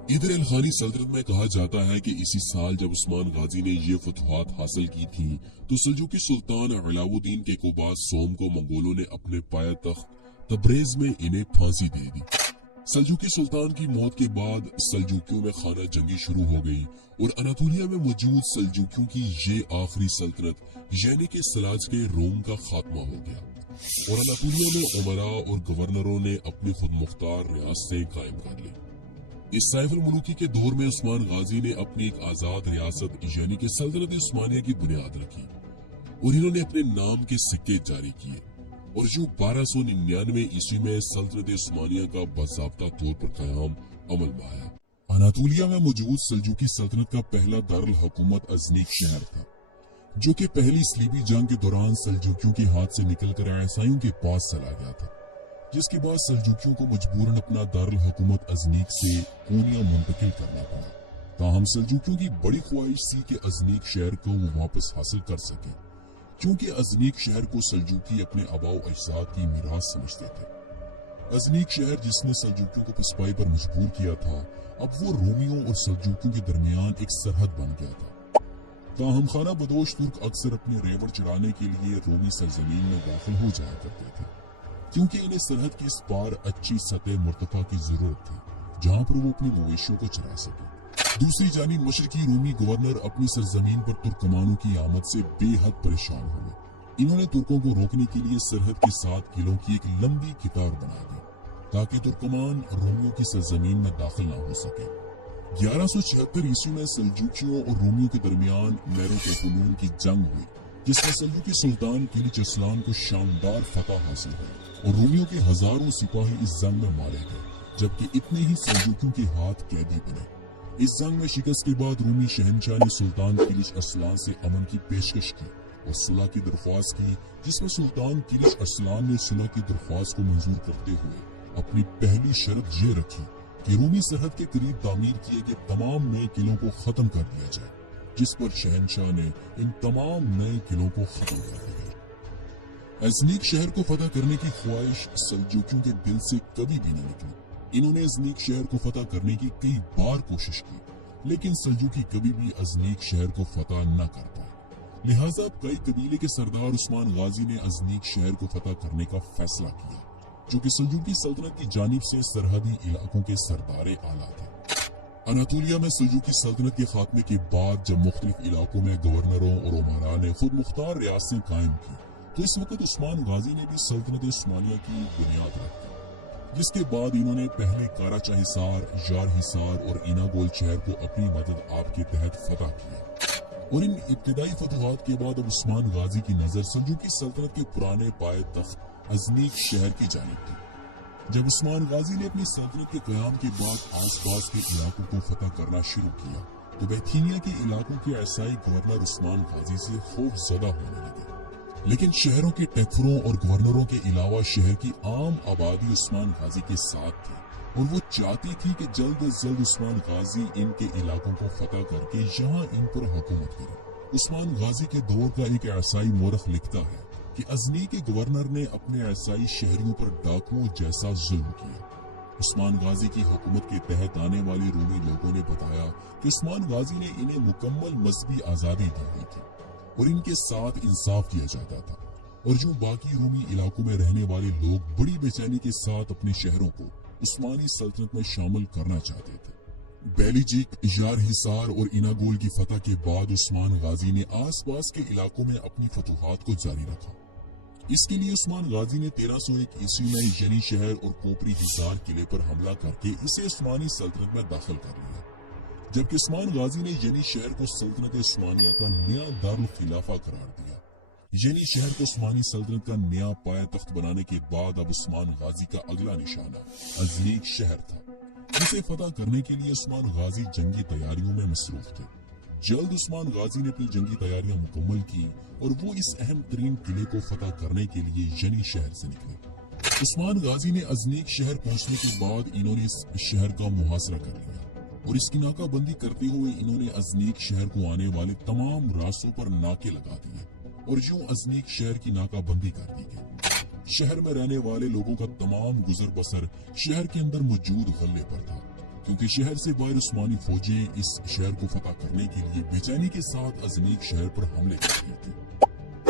ईदर अल खानी सल्तनत में कहा जाता है कि इसी साल जब उस्मान गाजी ने ये फतवाहत हासिल की थी तो सल्जुकी सुल्तान अलाउद्दीन के बाद सोम को मंगोलों ने अपने पाया तख्त तब्रेज में इन्हें फांसी दे दी। सल्जुकी सुल्तान की मौत के बाद सल्जुकियों में खाना जंगी शुरू हो गई और अनातोलिया में मौजूद सल्जुकियों की ये आखिरी सल्तनत यानी कि सलाजके रोम का खात्मा हो गया और अनातोलिया में उमरा और गवर्नरों ने अपनी खुद मुख्तार रियासतें कायम कर ली। इस साइफुल मुल्की के दौर में उस्मान गाजी ने अपनी एक आजाद रियासत यानी कि सल्तनत उस्मानिया की बुनियाद रखी और इन्होंने अपने नाम के सिक्के जारी किए और जो 1299 ईस्वी में सल्तनत उस्मानिया का बाज़ाब्ता तौर पर कयाम अमल में आया। अनातोलिया में मौजूद सल्जुकी सल्तनत का पहला दारुल हुकूमत अजनीक शहर था, जो कि पहली सलीबी जंग के दौरान सल्जुकियों के हाथ से निकलकर ईसाइयों के पास चला गया था, जिसके बाद सल्जुकियों को मजबूरन अपना दारुल हुकूमत अजनीक से कोनिया मुंतकिल करना पड़ा। ताहम सल्जुकियों की बड़ी ख्वाहिश थी कि अजनीक शहर को वो वापस हासिल कर सके, क्योंकि अजनीक शहर को सल्जुकी अपने आबाओ अजदाद की मीरास समझते थे। अजनीक शहर जिसने सल्जुकियों को पसपाई पर मजबूर किया था, अब वो रोमियों और सल्जुकियों के दरमियान एक सरहद बन गया था। ताहम खाना बदोश तुर्क अक्सर अपने रेवड़ चढ़ाने के लिए रोमी सरजमीन में दाखिल हो जाया करते थे, क्योंकि इन्हें सरहद की इस पार अच्छी सतह मुर्तफा की जरूरत थी जहाँ पर वो अपने मवेशियों को चरा सके। दूसरी जानिब मशरकी रोमी गवर्नर अपनी सरजमीन पर तुर्कमानों की आमद से बेहद परेशान हुए। इन्होंने तुर्कों को रोकने के लिए सरहद के 7 किलों की एक लंबी कितार बना दी ताकि तुर्कमान रोमियों की सरजमीन में दाखिल न हो सके। 1176 ईस्वी में सल्जुकियों और रोमियों के दरमियान मैरोकोफुनून की जंग हुई, जिसमें सल्जुकी सुल्तान किलिच अस्लान को शानदार फतह हासिल हुई और रोमियों के हजारों सिपाही इस जंग में मारे गए, जबकि इतने ही सल्जुकियों के हाथ कैदी बने। इस जंग में शिकस्त के बाद रूमी शहनशाह ने सुल्तान किलिच अस्लान से अमन की पेशकश की और सुलह की दरख्वास्त की, जिसमें सुल्तान किलिच अस्लान ने सुलह की दरख्वास्त को मंजूर करते हुए अपनी पहली शर्त ये रखी कि रूमी सरहद के करीब तामीर किए गए तमाम नए किलों को खत्म कर दिया जाए, जिस पर शहनशाह ने इन तमाम नए किलों को खत्म कर दिया। अजनीक शहर को फतह करने की ख्वाहिश सल्जुकियों के दिल से कभी भी न निकली। इन्होंने अजनीक शहर को फतह करने की कई बार कोशिश की, लेकिन सल्जुकी कभी भी अजनीक शहर को फतह न कर पाए। लिहाजा कई कबीले के सरदार उस्मान गाजी ने अजनीक शहर को फतह करने का फैसला किया, जो कि सल्जुकी सल्तनत की जानिब से सरहदी इलाकों के सरदारे आला थे। अनातोलिया में सल्जुकी सल्तनत के खात्मे के बाद जब मुख्तलिफ इलाकों में गवर्नरों और उमरा ने खुद मुख्तार रियासतें कायम की, तो इस वक्त उस्मान गाजी ने भी सल्तनत उस्मानिया की बुनियाद रखी, जिसके बाद इन्होंने पहले काराचा हिसार, जार हिसार और इनागोल शहर को अपनी मदद आपके तहत फतह किया। और इन इब्तिदाई फतवाहत के बाद अब उस्मान गाजी की नजर सल्जुकी सल्तनत के पुराने पाए तख्त अजनीक शहर की जानिब थी। जब उस्मान गाजी ने अपनी सल्तनत के क़याम के बाद आसपास के इलाकों को फतह करना शुरू किया, तो बैथीनिया के इलाकों के ईसाई गवर्नर उस्मान गाजी से खौफजदा होने लगे। लेकिन शहरों के टेकफरों और गवर्नरों के अलावा शहर की आम आबादी उस्मान गाजी के साथ थी और वो चाहती थी कि जल्द अज जल्द उस्मान गाजी इनके इलाकों को फतह करके यहाँ इन पर हुकूमत करे। उस्मान गाजी के दौर का एक ईसाई मोरख लिखता है कि अजनी के गवर्नर ने अपने ईसाई शहरियों पर डाकुओं जैसा जुल्म किया। उस्मान गाजी की हुकूमत के तहत आने वाले रोमी लोगों ने बताया कि उस्मान गाजी ने इन्हें मुकम्मल मजहबी आज़ादी दी हुई थी और इनके साथ इंसाफ किया जाता था, और जो बाकी रोमी इलाकों में रहने वाले लोग बड़ी बेचैनी के साथ अपने शहरों को उस्मानी सल्तनत में शामिल करना चाहते थे। बेलीजीक, जार हिसार और इनागोल की फतह के बाद उस्मान गाजी ने आसपास के इलाकों में अपनी फतूहात को जारी रखा। इसके लिए उस्मान गाजी ने 1301 ईस्वी में यनी शहर और कोपरी हिसार किले पर हमला करके इसे उस्मानी सल्तनत में दाखिल कर लिया, जबकि उस्मान गाजी ने यनी शहर को सल्तनत उस्मानिया का नया दारुल खिलाफा करार दिया। यनी शहर को उस्मानी सल्तनत का नया पाया तख्त बनाने के बाद अब उस्मान गाजी का अगला निशाना अजनीक शहर था, जिसे फतह करने के लिए उस्मान गाजी जंगी तैयारियों में मसरूफ थे। जल्द उस्मान गाजी ने अपनी जंगी तैयारियां मुकम्मल की और वो इस अहम तरीन किले को फतह करने के लिए यनी शहर से निकले। عثمان غازی نے ازنیک شہر پہنچنے کے بعد انہوں نے اس شہر کا محاصرہ کر لیا اور اس کی ناکہ بندی کرتے ہوئے انہوں نے ازنیک شہر کو آنے والے تمام راستوں پر ناکے لگا دیے اور یوں ازنیک شہر کی ناکہ بندی کر دی گئی۔ شہر میں رہنے والے لوگوں کا تمام گزر بسر شہر کے اندر موجود غلے پر تھا، کیونکہ شہر سے باہر عثمانی فوجیں اس شہر کو فتح کرنے کے لیے بے چینی کے ساتھ ازنیک شہر پر حملے کر رہی تھی۔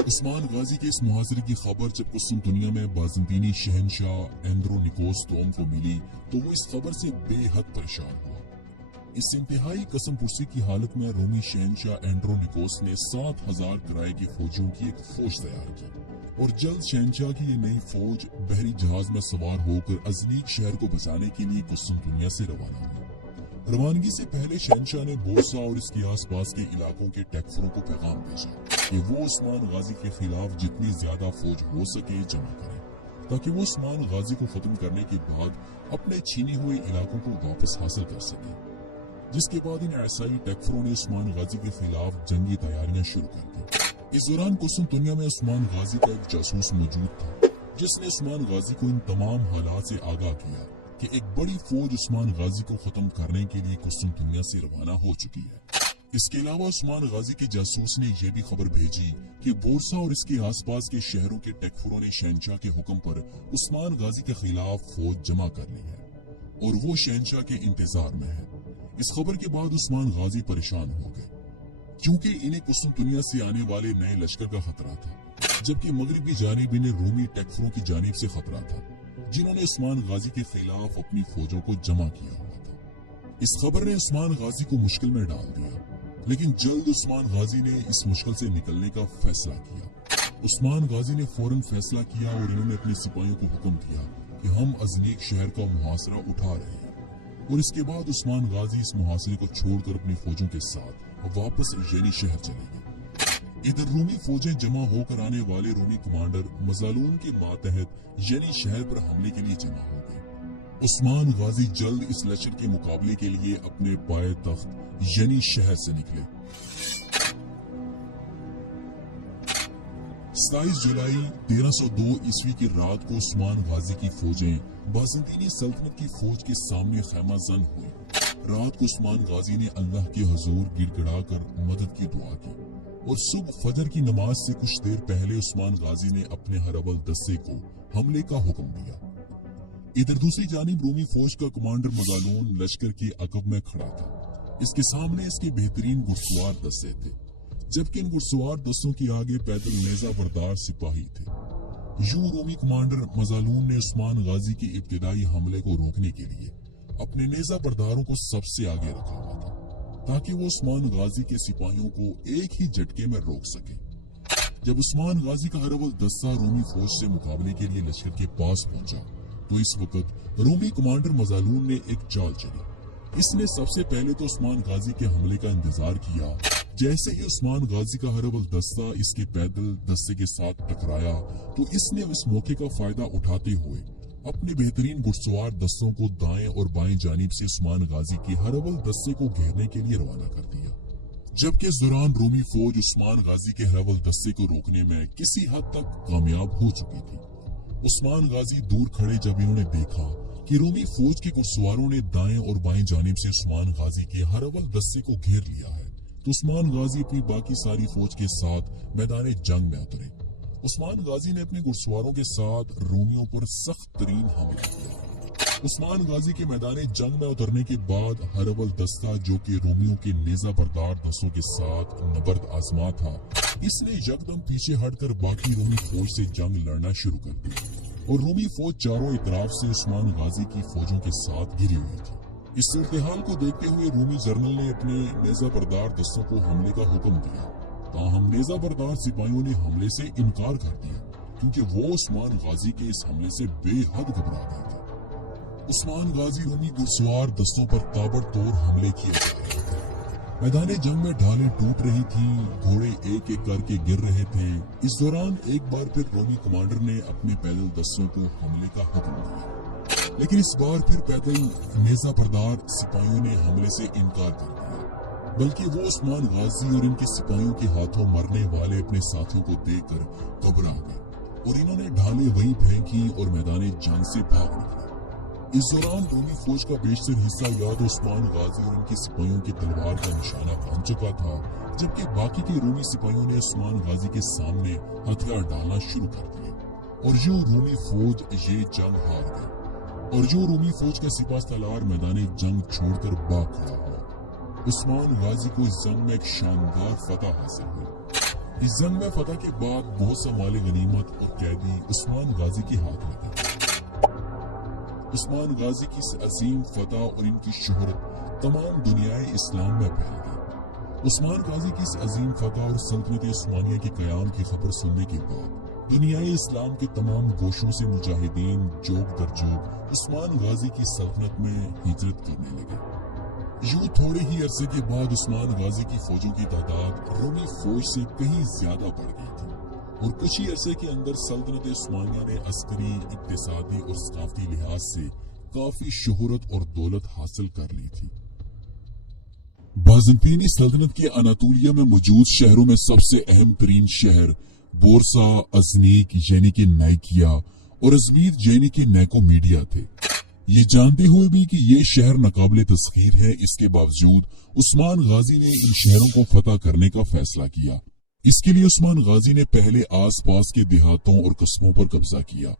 عثمان غازی کے اس محاصرے کی خبر جب قسطنطنیہ میں بازنطینی شہنشاہ اندرونیکوس دوم کو ملی تو وہ اس خبر سے بے حد پریشان ہوا۔ اس انتہائی قسم پرسی کی حالت میں رومی شہنشاہ اندرونیکوس نے 7,000 کرائے کے فوجیوں کی ایک فوج تیار کی اور جلد شہنشاہ کی یہ نئی فوج بحری جہاز میں سوار ہو کر ازنیک شہر کو بچانے کے لیے قسطنطنیہ سے روانہ ہوئی۔ روانگی سے پہلے شہنشاہ نے بورسا اور اس کے آس پاس کے علاقوں کے ٹیکفروں کو پیغام بھیجا کہ وہ عثمان غازی کے خلاف جتنی زیادہ فوج ہو سکے جمع کریں تاکہ وہ عثمان غازی کو ختم کرنے کے بعد اپنے چھینے ہوئے علاقوں کو واپس حاصل کر سکیں، جس کے بعد ان عیسائی ٹیکفروں نے عثمان غازی کے خلاف جنگی تیاریاں شروع کر دی۔ اس دوران قسطنطنیہ میں عثمان غازی کا ایک جاسوس موجود تھا جس نے عثمان غازی کو ان تمام حالات سے آگاہ کیا کہ ایک بڑی فوج عثمان غازی کو ختم کرنے کے لیے قسطنطنیہ سے روانہ ہو چکی ہے۔ اس کے علاوہ عثمان غازی کے جاسوس نے یہ بھی خبر بھیجی کہ بورسا اور اس کے آس پاس کے شہروں کے ٹیکفروں نے شہنشاہ کے حکم پر عثمان غازی کے خلاف فوج جمع کر لی ہے اور وہ شہنشاہ کے انتظار میں ہے۔ اس خبر کے بعد عثمان غازی پریشان ہو گئے کیونکہ انہیں قسطنطنیہ سے آنے والے نئے لشکر کا خطرہ تھا، جبکہ مغربی جانب انہیں رومی ٹیکفروں کی جانب سے خطرہ تھا جنہوں نے عثمان غازی کے خلاف اپنی فوجوں کو جمع کیا ہوا تھا۔ اس خبر نے عثمان غازی کو مشکل میں ڈال دیا، لیکن جلد عثمان غازی نے اس مشکل سے نکلنے کا فیصلہ کیا۔ عثمان غازی نے فوراً فیصلہ کیا اور انہوں نے اپنے سپاہیوں کو حکم دیا کہ ہم ازنیک شہر کا محاصرہ اٹھا رہے ہیں، اور اس کے بعد عثمان غازی اس محاصرے کو چھوڑ کر اپنی فوجوں کے ساتھ واپس یعنی شہر چلے گئے۔ ادھر رومی فوجیں جمع ہو کر آنے والے رومی کمانڈر مزالون کے ماتحت یعنی شہر پر حملے کے لیے جمع ہو گئے۔ عثمان غازی جلد اس لشکر کے مقابلے کے لیے اپنے پائے تخت یعنی شہر سے نکلے۔ 27 جولائی 1302 عیسوی کی رات کو عثمان غازی کی فوجیں بازنطینی سلطنت کی فوج کے سامنے خیمہ زن ہوئی۔ رات کو عثمان غازی نے اللہ کے حضور گڑ گڑا کر مدد کی دعا کی اور صبح فجر کی نماز سے کچھ دیر پہلے عثمان غازی نے اپنے ہرول دستے کو حملے کا حکم دیا۔ ادھر دوسری جانب رومی فوج کا کمانڈر مزالون لشکر کے عقب میں کھڑا تھا۔ اس کے سامنے اس کے بہترین گھڑسوار دستے تھے، جبکہ ان گھڑسوار دستوں کے آگے پیدل نیزہ بردار سپاہی تھے۔ یوں رومی کمانڈر مزالون نے عثمان غازی کے ابتدائی حملے کو روکنے کے لیے اپنے نیزہ برداروں کو سب سے آگے رکھا ہوا تھا تاکہ وہ عثمان غازی کے سپاہیوں کو ایک ہی جھٹکے میں روک سکے۔ جب عثمان غازی کا ہرول دستہ رومی فوج سے مقابلے کے لیے لشکر کے پاس پہنچا تو اس وقت رومی کمانڈر مزالون نے ایک چال چلی۔ اس نے سب سے پہلے تو عثمان غازی کے حملے کا انتظار کیا۔ جیسے ہی عثمان غازی کا ہرول دستہ اس کے پیدل دستے کے ساتھ ٹکرایا تو اس نے اس موقع کا فائدہ اٹھاتے ہوئے اپنے بہترین گھڑسوار دستوں کو دائیں اور بائیں جانب سے عثمان غازی کے ہرول دستے کو گھیرنے کے لیے روانہ کر دیا، جبکہ اس دوران رومی فوج عثمان غازی کے ہرول دستے کو روکنے میں کسی حد تک کامیاب ہو چکی تھی۔ عثمان غازی دور کھڑے جب انہوں نے دیکھا کہ رومی فوج کے گھڑسواروں نے دائیں اور بائیں جانب سے عثمان غازی کے ہرول دستے کو گھیر لیا ہے تو عثمان غازی اپنی باقی ساری فوج کے ساتھ میدان جنگ میں اترے۔ عثمان غازی نے اپنے گھڑسواروں کے ساتھ رومیوں پر سخت ترین حملہ کیا۔ عثمان غازی کے میدان جنگ میں اترنے کے بعد ہرول دستہ جو کہ رومیوں کے نیزہ بردار دستوں کے ساتھ نبرد آزما تھا، اس نے یکدم پیچھے ہٹ کر باقی رومی فوج سے جنگ لڑنا شروع کر دی اور رومی فوج چاروں اطراف سے عثمان غازی کی فوجوں کے ساتھ گھری ہوئی تھی۔ اس صورتحال کو دیکھتے ہوئے رومی جنرل نے اپنے نیزہ بردار دستوں کو حملے کا حکم دیا، تاہم نیزہ بردار سپاہیوں نے حملے سے انکار کر دیا کیونکہ وہ عثمان غازی کے اس حملے سے بے حد گھبرا گئے تھے۔ عثمان غازی رومی گھڑسوار دستوں پر تابڑتوڑ حملے کیے جا رہے تھے۔ میدان جنگ میں ڈھالیں ٹوٹ رہی تھیں، گھوڑے ایک ایک کر کے گر رہے تھے۔ اس دوران ایک بار پھر رومی کمانڈر نے اپنے پیدل دستوں کو حملے کا حکم دیا، لیکن اس بار پھر پیدل نیزہ بردار سپاہیوں نے حملے سے انکار کر دیا، بلکہ وہ عثمان غازی اور ان کے سپاہیوں کے ہاتھوں مرنے والے اپنے ساتھیوں کو دیکھ کر گھبرا گئے और इन्होंने ढालें वहीं फेंकी और मैदान जंग से भाग निकले। इस दौरान रोमी फौज का बेशतर हिस्सा या तो उस्मान गाजी और उनके सिपाहियों की तलवार का निशाना बन चुका था, जबकि बाकी के रोमी सिपाहियों ने उस्मान गाजी के सामने हथियार डालना शुरू कर दिए और जो रोमी फौज ये जंग हार गई और जो रोमी फौज का सिपा सालार मैदान जंग छोड़कर भाग खड़ा हुआ। उस्मान गाजी को इस जंग में एक शानदार फतह हासिल हुई। इस जंग में फतह के बाद बहुत सा माल गनीमत और कैदी उस्मान गाजी के हाथ लगे। उस्मान गाजी की अजीम फतह और इनकी शोहरत तमाम दुनियाए इस्लाम में फैल गई। उस्मान गाजी की इस अजीम फतह और सल्तनत उस्मानिया के कयाम की खबर सुनने के बाद दुनियाए इस्लाम के तमाम गोशों से मुजाहिदीन जोग दर जोग उस्मान गाजी की सल्तनत में हिजरत करने लगे। यूं थोड़े ही अरसे के बाद उस्मान गाजी की फौजों की तादाद रोमी फौज से कहीं ज्यादा बढ़ गई थी और कुछ ही अरसे के अंदर सल्तनत उस्मानिया ने अस्करी, इक्तिसादी और सकाफती लिहाज से काफी शोहरत और दौलत हासिल कर ली थी। बाज़ंतीनी सल्तनत के अनातोलिया में मौजूद शहरों में सबसे अहम तरीन शहर बोरसा, अजनीक यानी कि नाइकिया और अजमीर यानी कि नैकोमीडिया थे। ये जानते हुए भी कि ये शहर नाकाबिले तस्खीर है, इसके बावजूद उस्मान गाजी ने इन शहरों को फतह करने का फैसला किया। इसके लिए उस्मान गाजी ने पहले आस पास के देहातों और कस्बों पर कब्जा किया।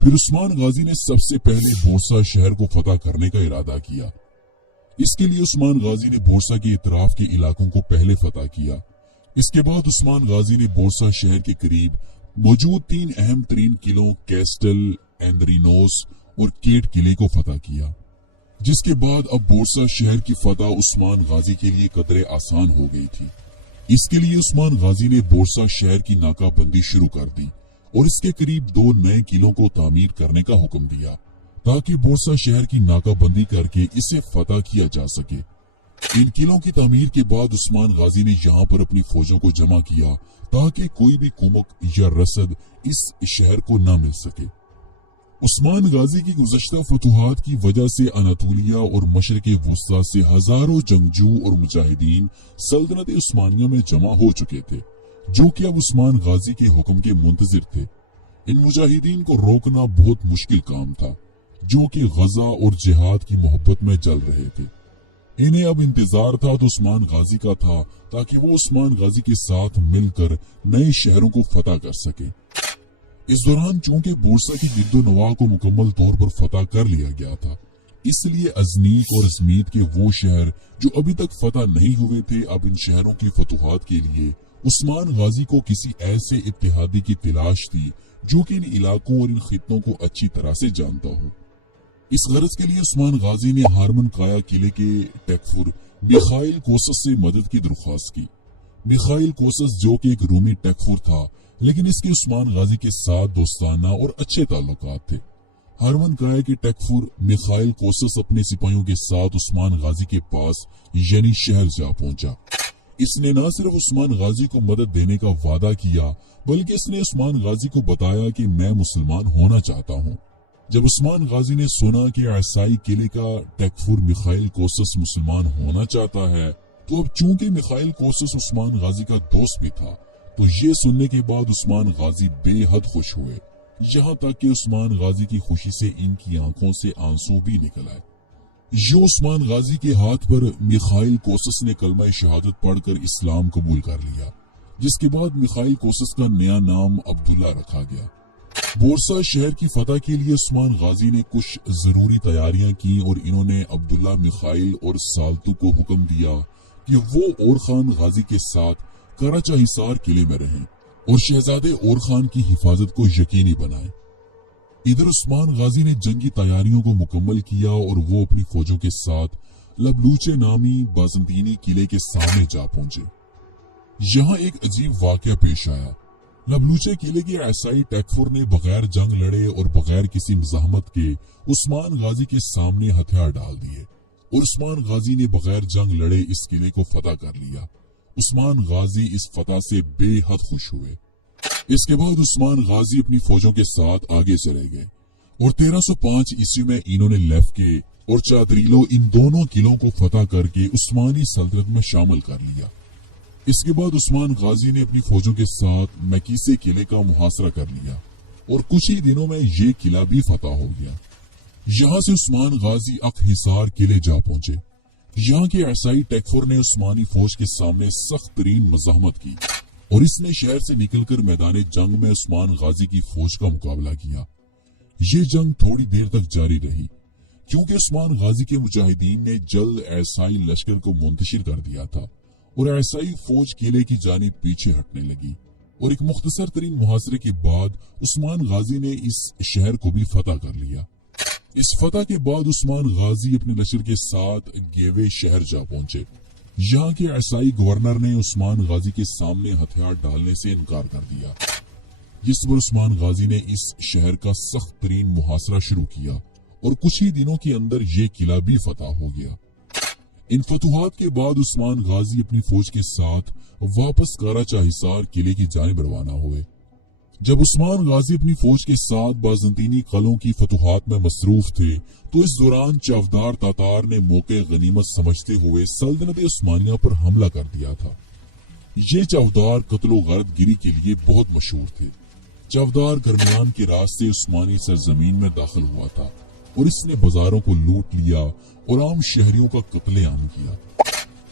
फिर उस्मान गाजी ने सबसे पहले बोरसा शहर को फतह करने का इरादा किया। इसके लिए उस्मान गाजी ने बोरसा के इतराफ के इलाकों को पहले फतह किया। इसके बाद उस्मान गाजी ने बोरसा शहर के करीब मौजूद 3 अहम तरीन किलों कैस्टल, एंद्रिनोस और केट किले को फतह किया, जिसके बाद अब बोरसा शहर की फतह उस्मान गाजी के लिए कदरे आसान हो गई थी। इसके लिए उस्मान गाजी ने बोरसा शहर की नाकाबंदी शुरू कर दी और इसके करीब 2 नए किलों को तामीर करने का हुक्म दिया ताकि बोरसा शहर की नाकाबंदी करके इसे फतह किया जा सके। इन किलों की तामीर के बाद उस्मान गाजी ने यहाँ पर अपनी फौजों को जमा किया ताकि कोई भी कुमक या रसद इस शहर को न मिल सके। उस्मान गाजी की गुज़श्ता फतूहात की वजह से अनातोलिया और मशरिक़ वुस्ता से हजारों जंगजू और मुजाहिदीन सल्तनत उस्मानिया में जमा हो चुके थे, जो कि अब उस्मान गाजी के हुक्म के मुंतजिर थे। इन मुजाहिदीन को रोकना बहुत मुश्किल काम था, जो कि गजा और जिहाद की मोहब्बत में जल रहे थे। इन्हें अब इंतजार था तो उस्मान गाजी का था ताकि वो उस्मान गाजी के साथ मिलकर नए शहरों को फतह कर सके। इस दौरान चूंकि बोरसा की गिद्दो नवाह को मुकम्मल तौर पर फतह कर लिया गया था, इसलिए अजनीक और अजमीद के वो शहर जो अभी तक फतह नहीं हुए थे, अब इन शहरों की फतूहात के लिए उस्मान गाजी को किसी ऐसे इत्तेहादी की तलाश थी जो कि इन इलाकों और इन खित्तों को अच्छी तरह से जानता हो। इस गरज के लिए उस्मान गाजी ने हारमन काया किले के टेकफुर मिखाइल कोसस से मदद की दरख्वास्त की। मिखाइल कोसस जो कि एक रूमी टेकफुर था, लेकिन इसके उस्मान गाजी के साथ दोस्ताना और अच्छे ताल्लुकात थे। हारमन काया के टेकफुर मिखाइल कोसस अपने सिपाहियों के साथ उस्मान गाजी के पास यानी शहर जा पहुंचा। इसने न सिर्फ उस्मान गाजी को मदद देने का वादा किया, बल्कि इसने उस्मान गाजी को बताया कि मैं मुसलमान होना चाहता हूँ। जब उस्मान गाजी ने सुना कि आसाई किले का टेकफुर मिखाइल कोसस मुसलमान होना चाहता है, तो अब चूंकि मिखाइल कोसस उस्मान गाजी का दोस्त भी था, तो ये सुनने के बाद उस्मान गाजी बेहद खुश हुए, यहाँ तक कि उस्मान गाजी की खुशी से इनकी आंखों से आंसू भी निकल आए। यो उस्मान गाजी के हाथ पर मिखाइल कोसस ने कलमा शहादत पढ़कर इस्लाम कबूल कर लिया, जिसके बाद मिखाइल कोसस का नया नाम अब्दुल्ला रखा गया। बोरसा शहर की फतह के लिए उस्मान गाजी ने कुछ जरूरी तैयारियां की और इन्होंने अब्दुल्ला, मिखाइल और साल्तू को हुक्म दिया कि वो और खान गाजी के साथ कराचा हिसार किले में रहें और शहजादे और खान की हिफाजत को यकीनी बनाएं। इधर उस्मान गाजी ने जंगी तैयारियों को मुकम्मल किया और वो अपनी फौजों के साथ लबलूचे नामी बाज़ंतीनी किले के सामने जा पहुंचे। यहाँ एक अजीब वाकया पेश आया। लबलूचे किले के ऐसाई टेकफुर ने बगैर जंग लड़े और बगैर किसी मज़ाहमत के उस्मान गाजी के सामने हथियार डाल दिए और उस्मान गाजी ने बगैर जंग लड़े इस किले को फतह कर लिया। उस्मान गाजी इस फतह से बेहद खुश हुए। इसके बाद उस्मान गाजी अपनी फौजों के साथ आगे चले गए और 1305 ईस्वी में इन्होंने लेफ्के और चादरीलो इन दोनों किलों को फतह करके उस्मानी सल्तनत में शामिल कर लिया। इसके बाद उस्मान गाजी ने अपनी फौजों के साथ मैकीसे किले का मुहासरा कर लिया और कुछ ही दिनों में ये किला भी फतह हो गया। यहाँ से उस्मान गाजी अकहिसार किले जा पहुंचे। यहाँ के ईसाई टैकफुर ने उस्मानी फौज के सामने सख्त तरीन मज़ाहमत की और इसने शहर से निकलकर मैदान जंग में उस्मान गाजी की फौज का मुकाबला किया। ये जंग थोड़ी देर तक जारी रही क्योंकि उस्मान गाजी के मुजाहिदीन ने जल्द ईसाई लश्कर को मुंतशिर कर दिया था और ईसाई फौज किले की जानिब पीछे हटने लगी और एक मुख्तसर तरीन मुहासरे के बाद उस्मान गाजी ने इस शहर को भी फतह कर लिया। इस फतह के बाद उस्मान गाजी अपने लश्कर के साथ गेवे शहर जा पहुंचे। यहाँ के ईसाई गवर्नर ने उस्मान गाजी के सामने हथियार डालने से इनकार कर दिया, जिस पर उस्मान गाजी ने इस शहर का सख्त तरीन मुहासरा शुरू किया और कुछ ही दिनों के अंदर ये किला भी फतह हो गया। इन फतुहात के बाद उस्मान गाजी अपनी फौज के साथ वापस कराचा हिसार किले की जानिब रवाना हुए। जब उस्मान गाजी अपनी फौज के साथ बाज़ंतीनी कलों की फतुहात में मसरूफ थे तो इस दौरान चावदार तातार ने मौके गनीमत समझते हुए सल्तनत उस्मानिया पर हमला कर दिया था। ये चावदार कत्लो गारत गिरी के लिए बहुत मशहूर थे। चावदार दरमियान के रास्ते उस्मानी सरजमीन में दाखिल हुआ था और इसने बाजारों को लूट लिया और आम शहरियों का कत्लेआम किया।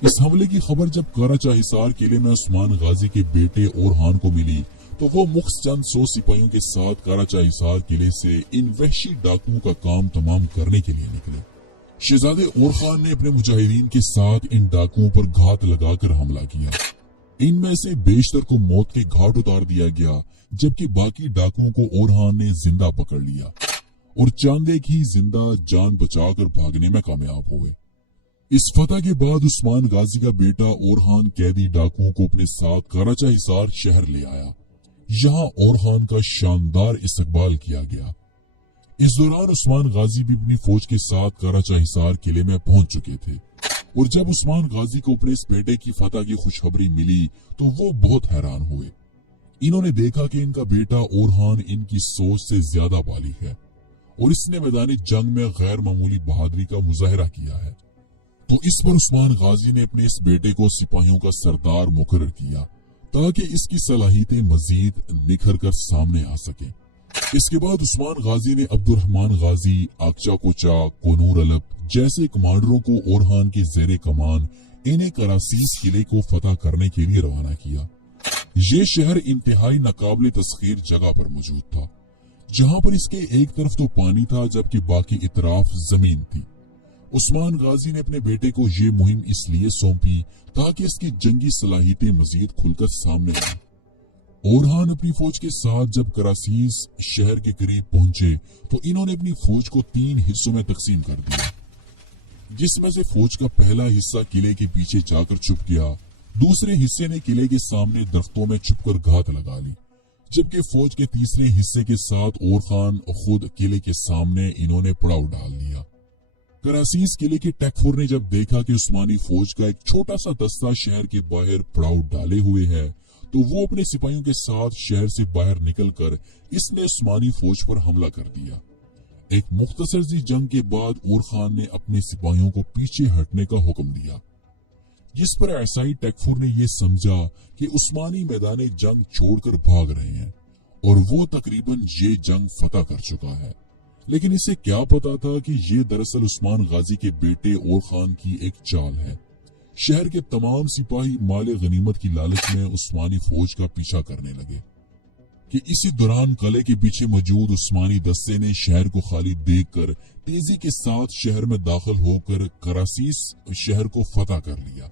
इस हमले की खबर जब कराचा हिसार किले में उस्मान गाजी के बेटे ओरहान को मिली तो वो मुख्त चंद 100 सिपाहियों के साथ कराचा हिसार किले से इन वहशी डाकुओं का काम तमाम करने के लिए निकले। शहजादे ओरखान ने अपने मुजाहिदीन के साथ इन डाकुओं पर घात लगाकर हमला किया। इनमें से बेशतर को मौत के घाट उतार दिया गया, जबकि बाकी डाकुओं को ओरहान ने जिंदा पकड़ लिया और चंद एक ही जिंदा जान बचाकर भागने में कामयाब हुए। इस फतह के बाद उस्मान गाजी का बेटा ओरहान कैदी डाकुओं को अपने साथ कराचा हिसार शहर ले आया। यहाँ ओरहान का शानदार इस्तकबाल किया गया। इस दौरान उस्मान गाजी भी अपनी फौज के साथ कराचा हिसार किले में पहुंच चुके थे और जब उस्मान गाजी को अपने इस बेटे की फतह की खुशखबरी मिली तो वो बहुत हैरान हुए। इन्होंने देखा कि इनका बेटा ओरहान इनकी सोच से ज्यादा बालिग है और इसने मैदानी जंग में गैर मामूली बहादुरी का मुजाहरा किया है। तो इस पर उस्मान गाजी ने अपने इस बेटे को सिपाहियों का सरदार मुकर्रर किया ताकि इसकी सलाहियतें मजीद निखर कर सामने आ सके। इसके बाद उस्मान गाजी ने अब्दुर्रहमान गाजी, आकचा कोचा, कोनूर अलप जैसे कमांडरों को ओरहान के जेरे कमान इन्हें करासीस किले को फतह करने के लिए रवाना किया। ये शहर इंतहाई नाकाबिले तस्खीर जगह पर मौजूद था, जहाँ पर इसके एक तरफ तो पानी था जबकि बाकी इतराफ जमीन थी। उस्मान गाजी ने अपने बेटे को ये मुहिम इसलिए सौंपी ताकि इसकी जंगी सलाहियतें मजीद खुलकर सामने आए। ओरहान अपनी फौज के साथ जब करासीस शहर के करीब पहुंचे तो इन्होंने अपनी फौज को 3 हिस्सों में तकसीम कर दिया, जिसमें से फौज का पहला हिस्सा किले के पीछे जाकर छुप गया, दूसरे हिस्से ने किले के सामने दरख्तों में छुपकर घात लगा ली, जबकि फौज के तीसरे हिस्से के साथ ओरखान खुद किले के सामने इन्होंने पड़ाव डाल लिया। करासीस किले के टैकफुर ने जब देखा कि उस्मानी फौज का एक छोटा सा दस्ता शहर के बाहर पड़ाव डाले हुए है तो वो अपने सिपाहियों के साथ शहर से बाहर निकलकर इसने उस्मानी फौज पर हमला कर दिया। एक मुख्तसर सी जंग के बाद ओरखान ने अपने सिपाहियों को पीछे हटने का हुक्म दिया, जिस पर ईसाई टैकफुर ने यह समझा कि उस्मानी मैदान जंग छोड़कर भाग रहे हैं और वो तकरीबन ये जंग फतह कर चुका है। लेकिन इसे क्या पता था कि ये दरअसल उस्मान गाजी के बेटे ओरखान की एक चाल है। शहर के तमाम सिपाही माले गनीमत की लालच में उस्मानी फौज का पीछा करने लगे कि इसी दौरान किले के पीछे मौजूद उस्मानी दस्ते ने शहर को खाली देखकर तेजी के साथ शहर में दाखिल होकर करासीस शहर को फतह कर लिया।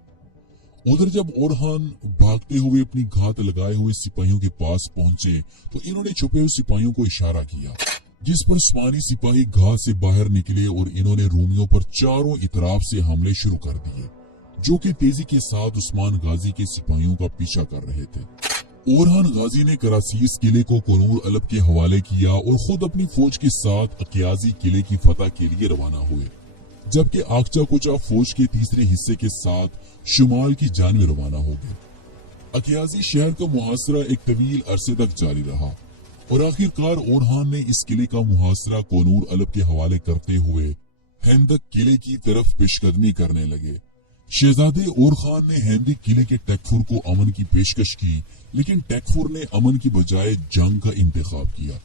उधर जब ओरहान भागते हुए अपनी घात लगाए हुए सिपाहियों के पास पहुंचे तो इन्होंने छुपे हुए सिपाहियों को इशारा किया, जिस पर उस्मानी सिपाही घात से बाहर निकले और इन्होंने रूमियों पर चारों इतराफ से हमले शुरू कर दिए, जो कि तेजी के साथ उस्मान गाजी के सिपाहियों का पीछा कर रहे थे। ओरहान गाजी ने करासीस किले को कोनूर अलप के हवाले किया और खुद अपनी फौज के साथ अकियाजी किले की फतह के लिए रवाना हुए, जबकि आकचा कोचा फौज के तीसरे हिस्से के साथ शुमाल की जानिब रवाना हो गए। अकियाजी शहर का मुहासरा एक तवील अरसे तक जारी रहा और आखिरकार ओरहान ने इस किले का मुहासरा कोनूर अलप के हवाले करते हुए हैंदक किले की तरफ पेशकदमी करने लगे। शहजादे ओरखान ने हैंदक किले के टैकफुर को अमन की पेशकश की, लेकिन टैकफुर ने अमन की बजाय जंग का इंतखाब किया।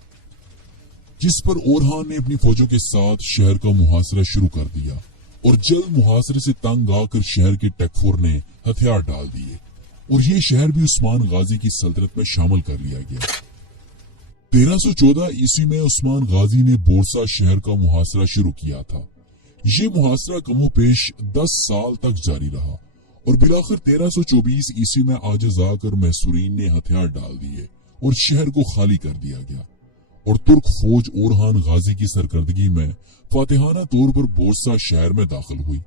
जिस पर ओरहान ने अपनी फौजों के साथ शहर का मुहासरा शुरू कर दिया और जल्द मुहासरे से तंग आकर शहर के टैकफोर ने हथियार डाल दिए और ये शहर भी उस्मान गाजी की सल्तनत में शामिल कर लिया गया। 1314 ईस्वी में उस्मान गाजी ने बोरसा शहर का मुहासरा शुरू किया था। ये मुहासरा कमोपेश 10 साल तक जारी रहा और बिलाखिर 1324 ईस्वी में आजिज आकर मैसूरीन ने हथियार डाल दिए और शहर को खाली कर दिया गया और तुर्क फौज ओरहान गाजी की सरकर्दगी में फातिहाना तौर पर बोरसा शहर में दाखिल हुई।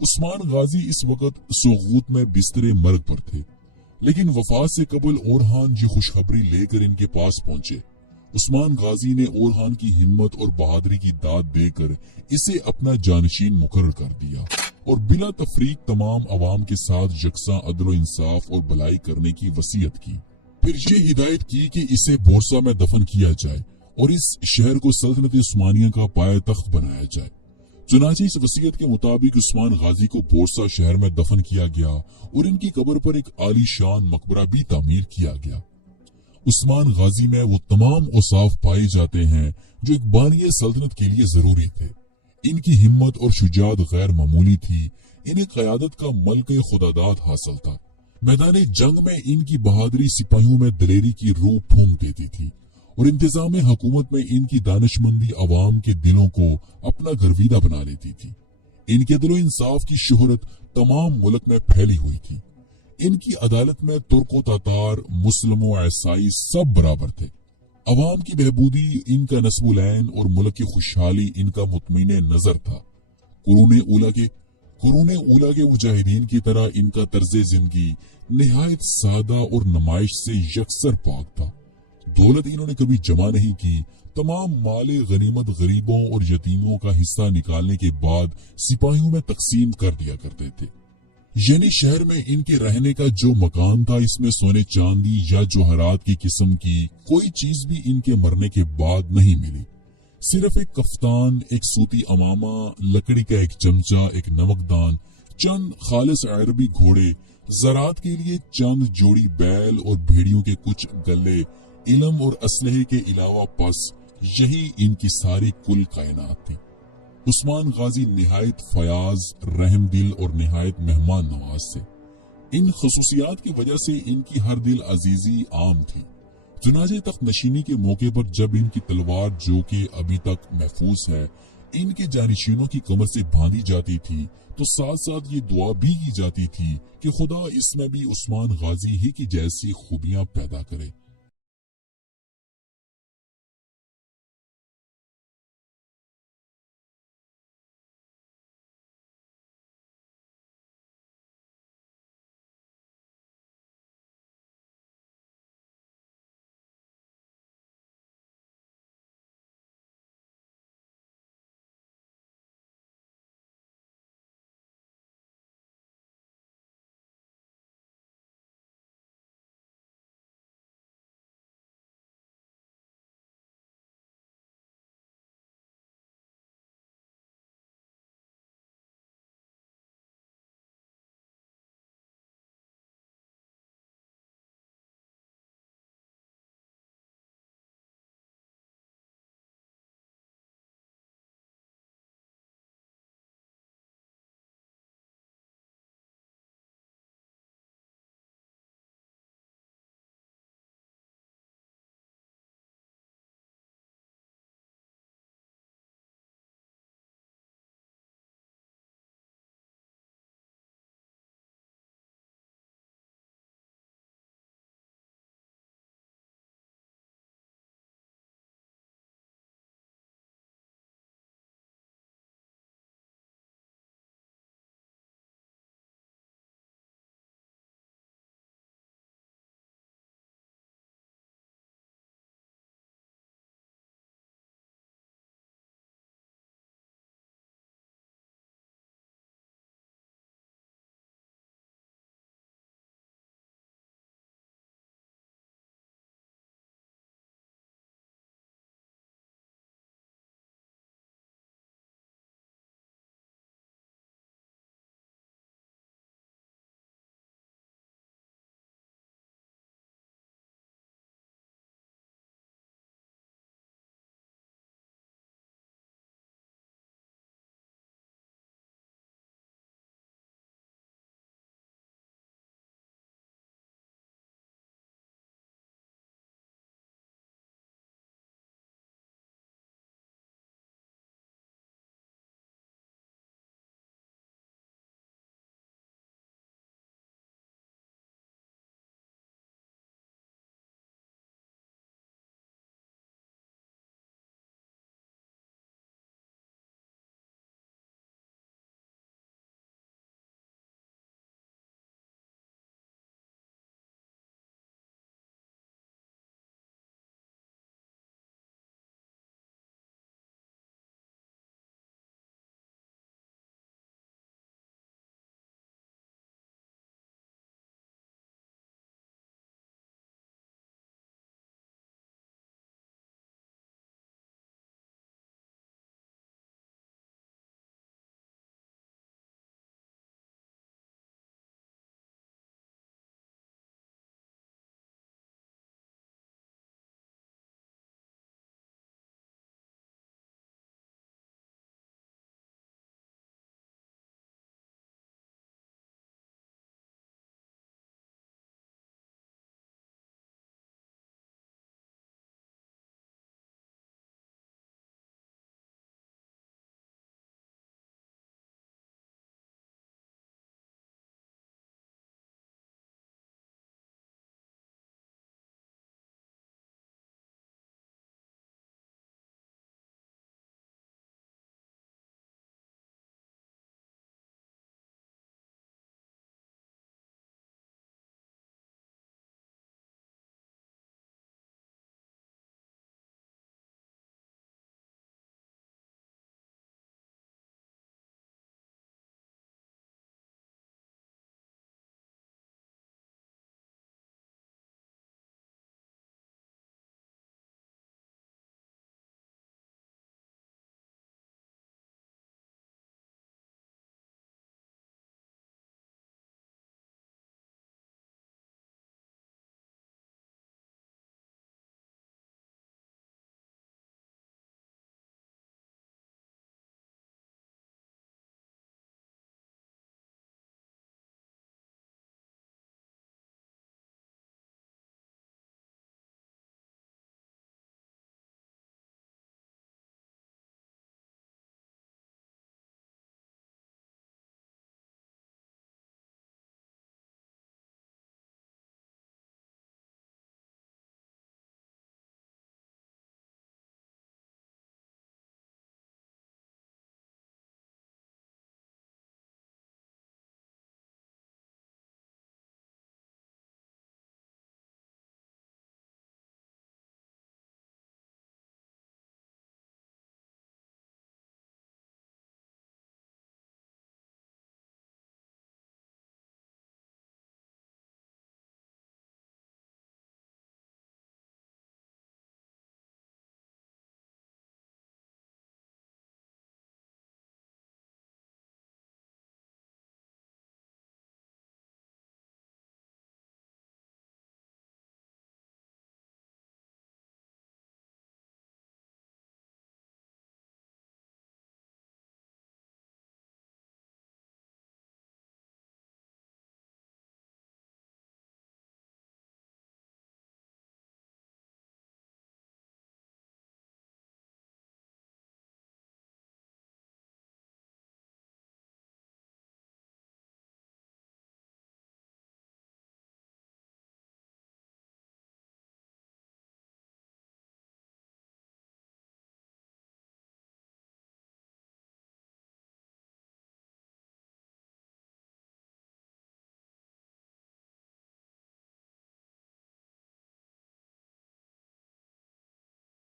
उस्मान गाजी इस वक्त सोगूत में बिस्तरे मर्ग पर थे, लेकिन वफात से कबल ओरहान जी खुशखबरी लेकर इनके पास पहुंचे। उस्मान गाजी ने ओरहान की हिम्मत और बहादुरी की दाद देकर इसे अपना जानशीन मुकर्रर कर दिया और बिला तफरीक तमाम अवाम के साथ यकसा अदल इंसाफ और भलाई करने की वसीयत की। फिर ये हिदायत की कि इसे बोरसा में दफन किया जाए और इस शहर को सल्तनत उस्मानिया का पाया तख्त बनाया जाए। चुनांचे इस वसीयत के मुताबिक उस्मान गाजी को बोरसा शहर में दफन किया गया और इनकी कब्र पर एक आलीशान मकबरा भी तामीर किया गया। उस्मान गाजी में वो तमाम औसाफ पाए जाते हैं जो एक बानिए सल्तनत के लिए जरूरी थे। इनकी हिम्मत और शुजात गैर मामूली थी। इन्हें क़यादत का मलके खुदादाद हासिल था। मैदान जंग में इनकी बहादुरी सिपाहियों में दलेरी की रूह फूंक देती थी और इंतजाम हुकूमत में इनकी दानिशमंदी अवाम के दिलों को अपना गर्विदा बना लेती थी। इनके दिलो इंसाफ की शोहरत तमाम मुल्क में फैली हुई थी। इनकी अदालत में तुर्को तातार, मुस्लिमों, ईसाई सब बराबर थे। अवाम की बहबूदी इनका नस्बुलैन और मुल्क की खुशहाली इनका मुतमीन नजर था। कुरूने ऊला के मुजाहिदीन की तरह इनका तर्ज जिंदगी निहायत सादा और नुमाइश से यकसर पाक था। दौलत इन्होंने कभी जमा नहीं की। तमाम माले गनीमत गरीबों और यतीमों का हिस्सा निकालने के बाद सिपाहियों में तकसीम कर दिया करते थे। यानी शहर में इनके रहने का जो मकान था, इसमें सोने चांदी या जौहरात की किस्म की कोई चीज भी इनके मरने के बाद नहीं मिली। सिर्फ एक कफ्तान, एक सूती अमामा, लकड़ी का एक चमचा, एक नमकदान, चंद खालिस अरबी घोड़े, ज़रात के लिए चंद जोड़ी बैल और भेड़ियों के कुछ गले, इल्म और असलहे के अलावा बस यही इनकी सारी कुल कायनात थी। उस्मान गाजी निहायत फयाज, रहम दिल और निहायत मेहमान नवाज थे। इन खसूसियात की वजह से इनकी हर दिल अजीजी आम थी। चुनाचे तख्त नशीनी के मौके पर जब इनकी तलवार, जो कि अभी तक महफूज है, इनके जानिशीनों की कमर से बांधी जाती थी, तो साथ साथ ये दुआ भी की जाती थी कि खुदा इसमें भी उस्मान गाजी ही की जैसी खूबियां पैदा करे।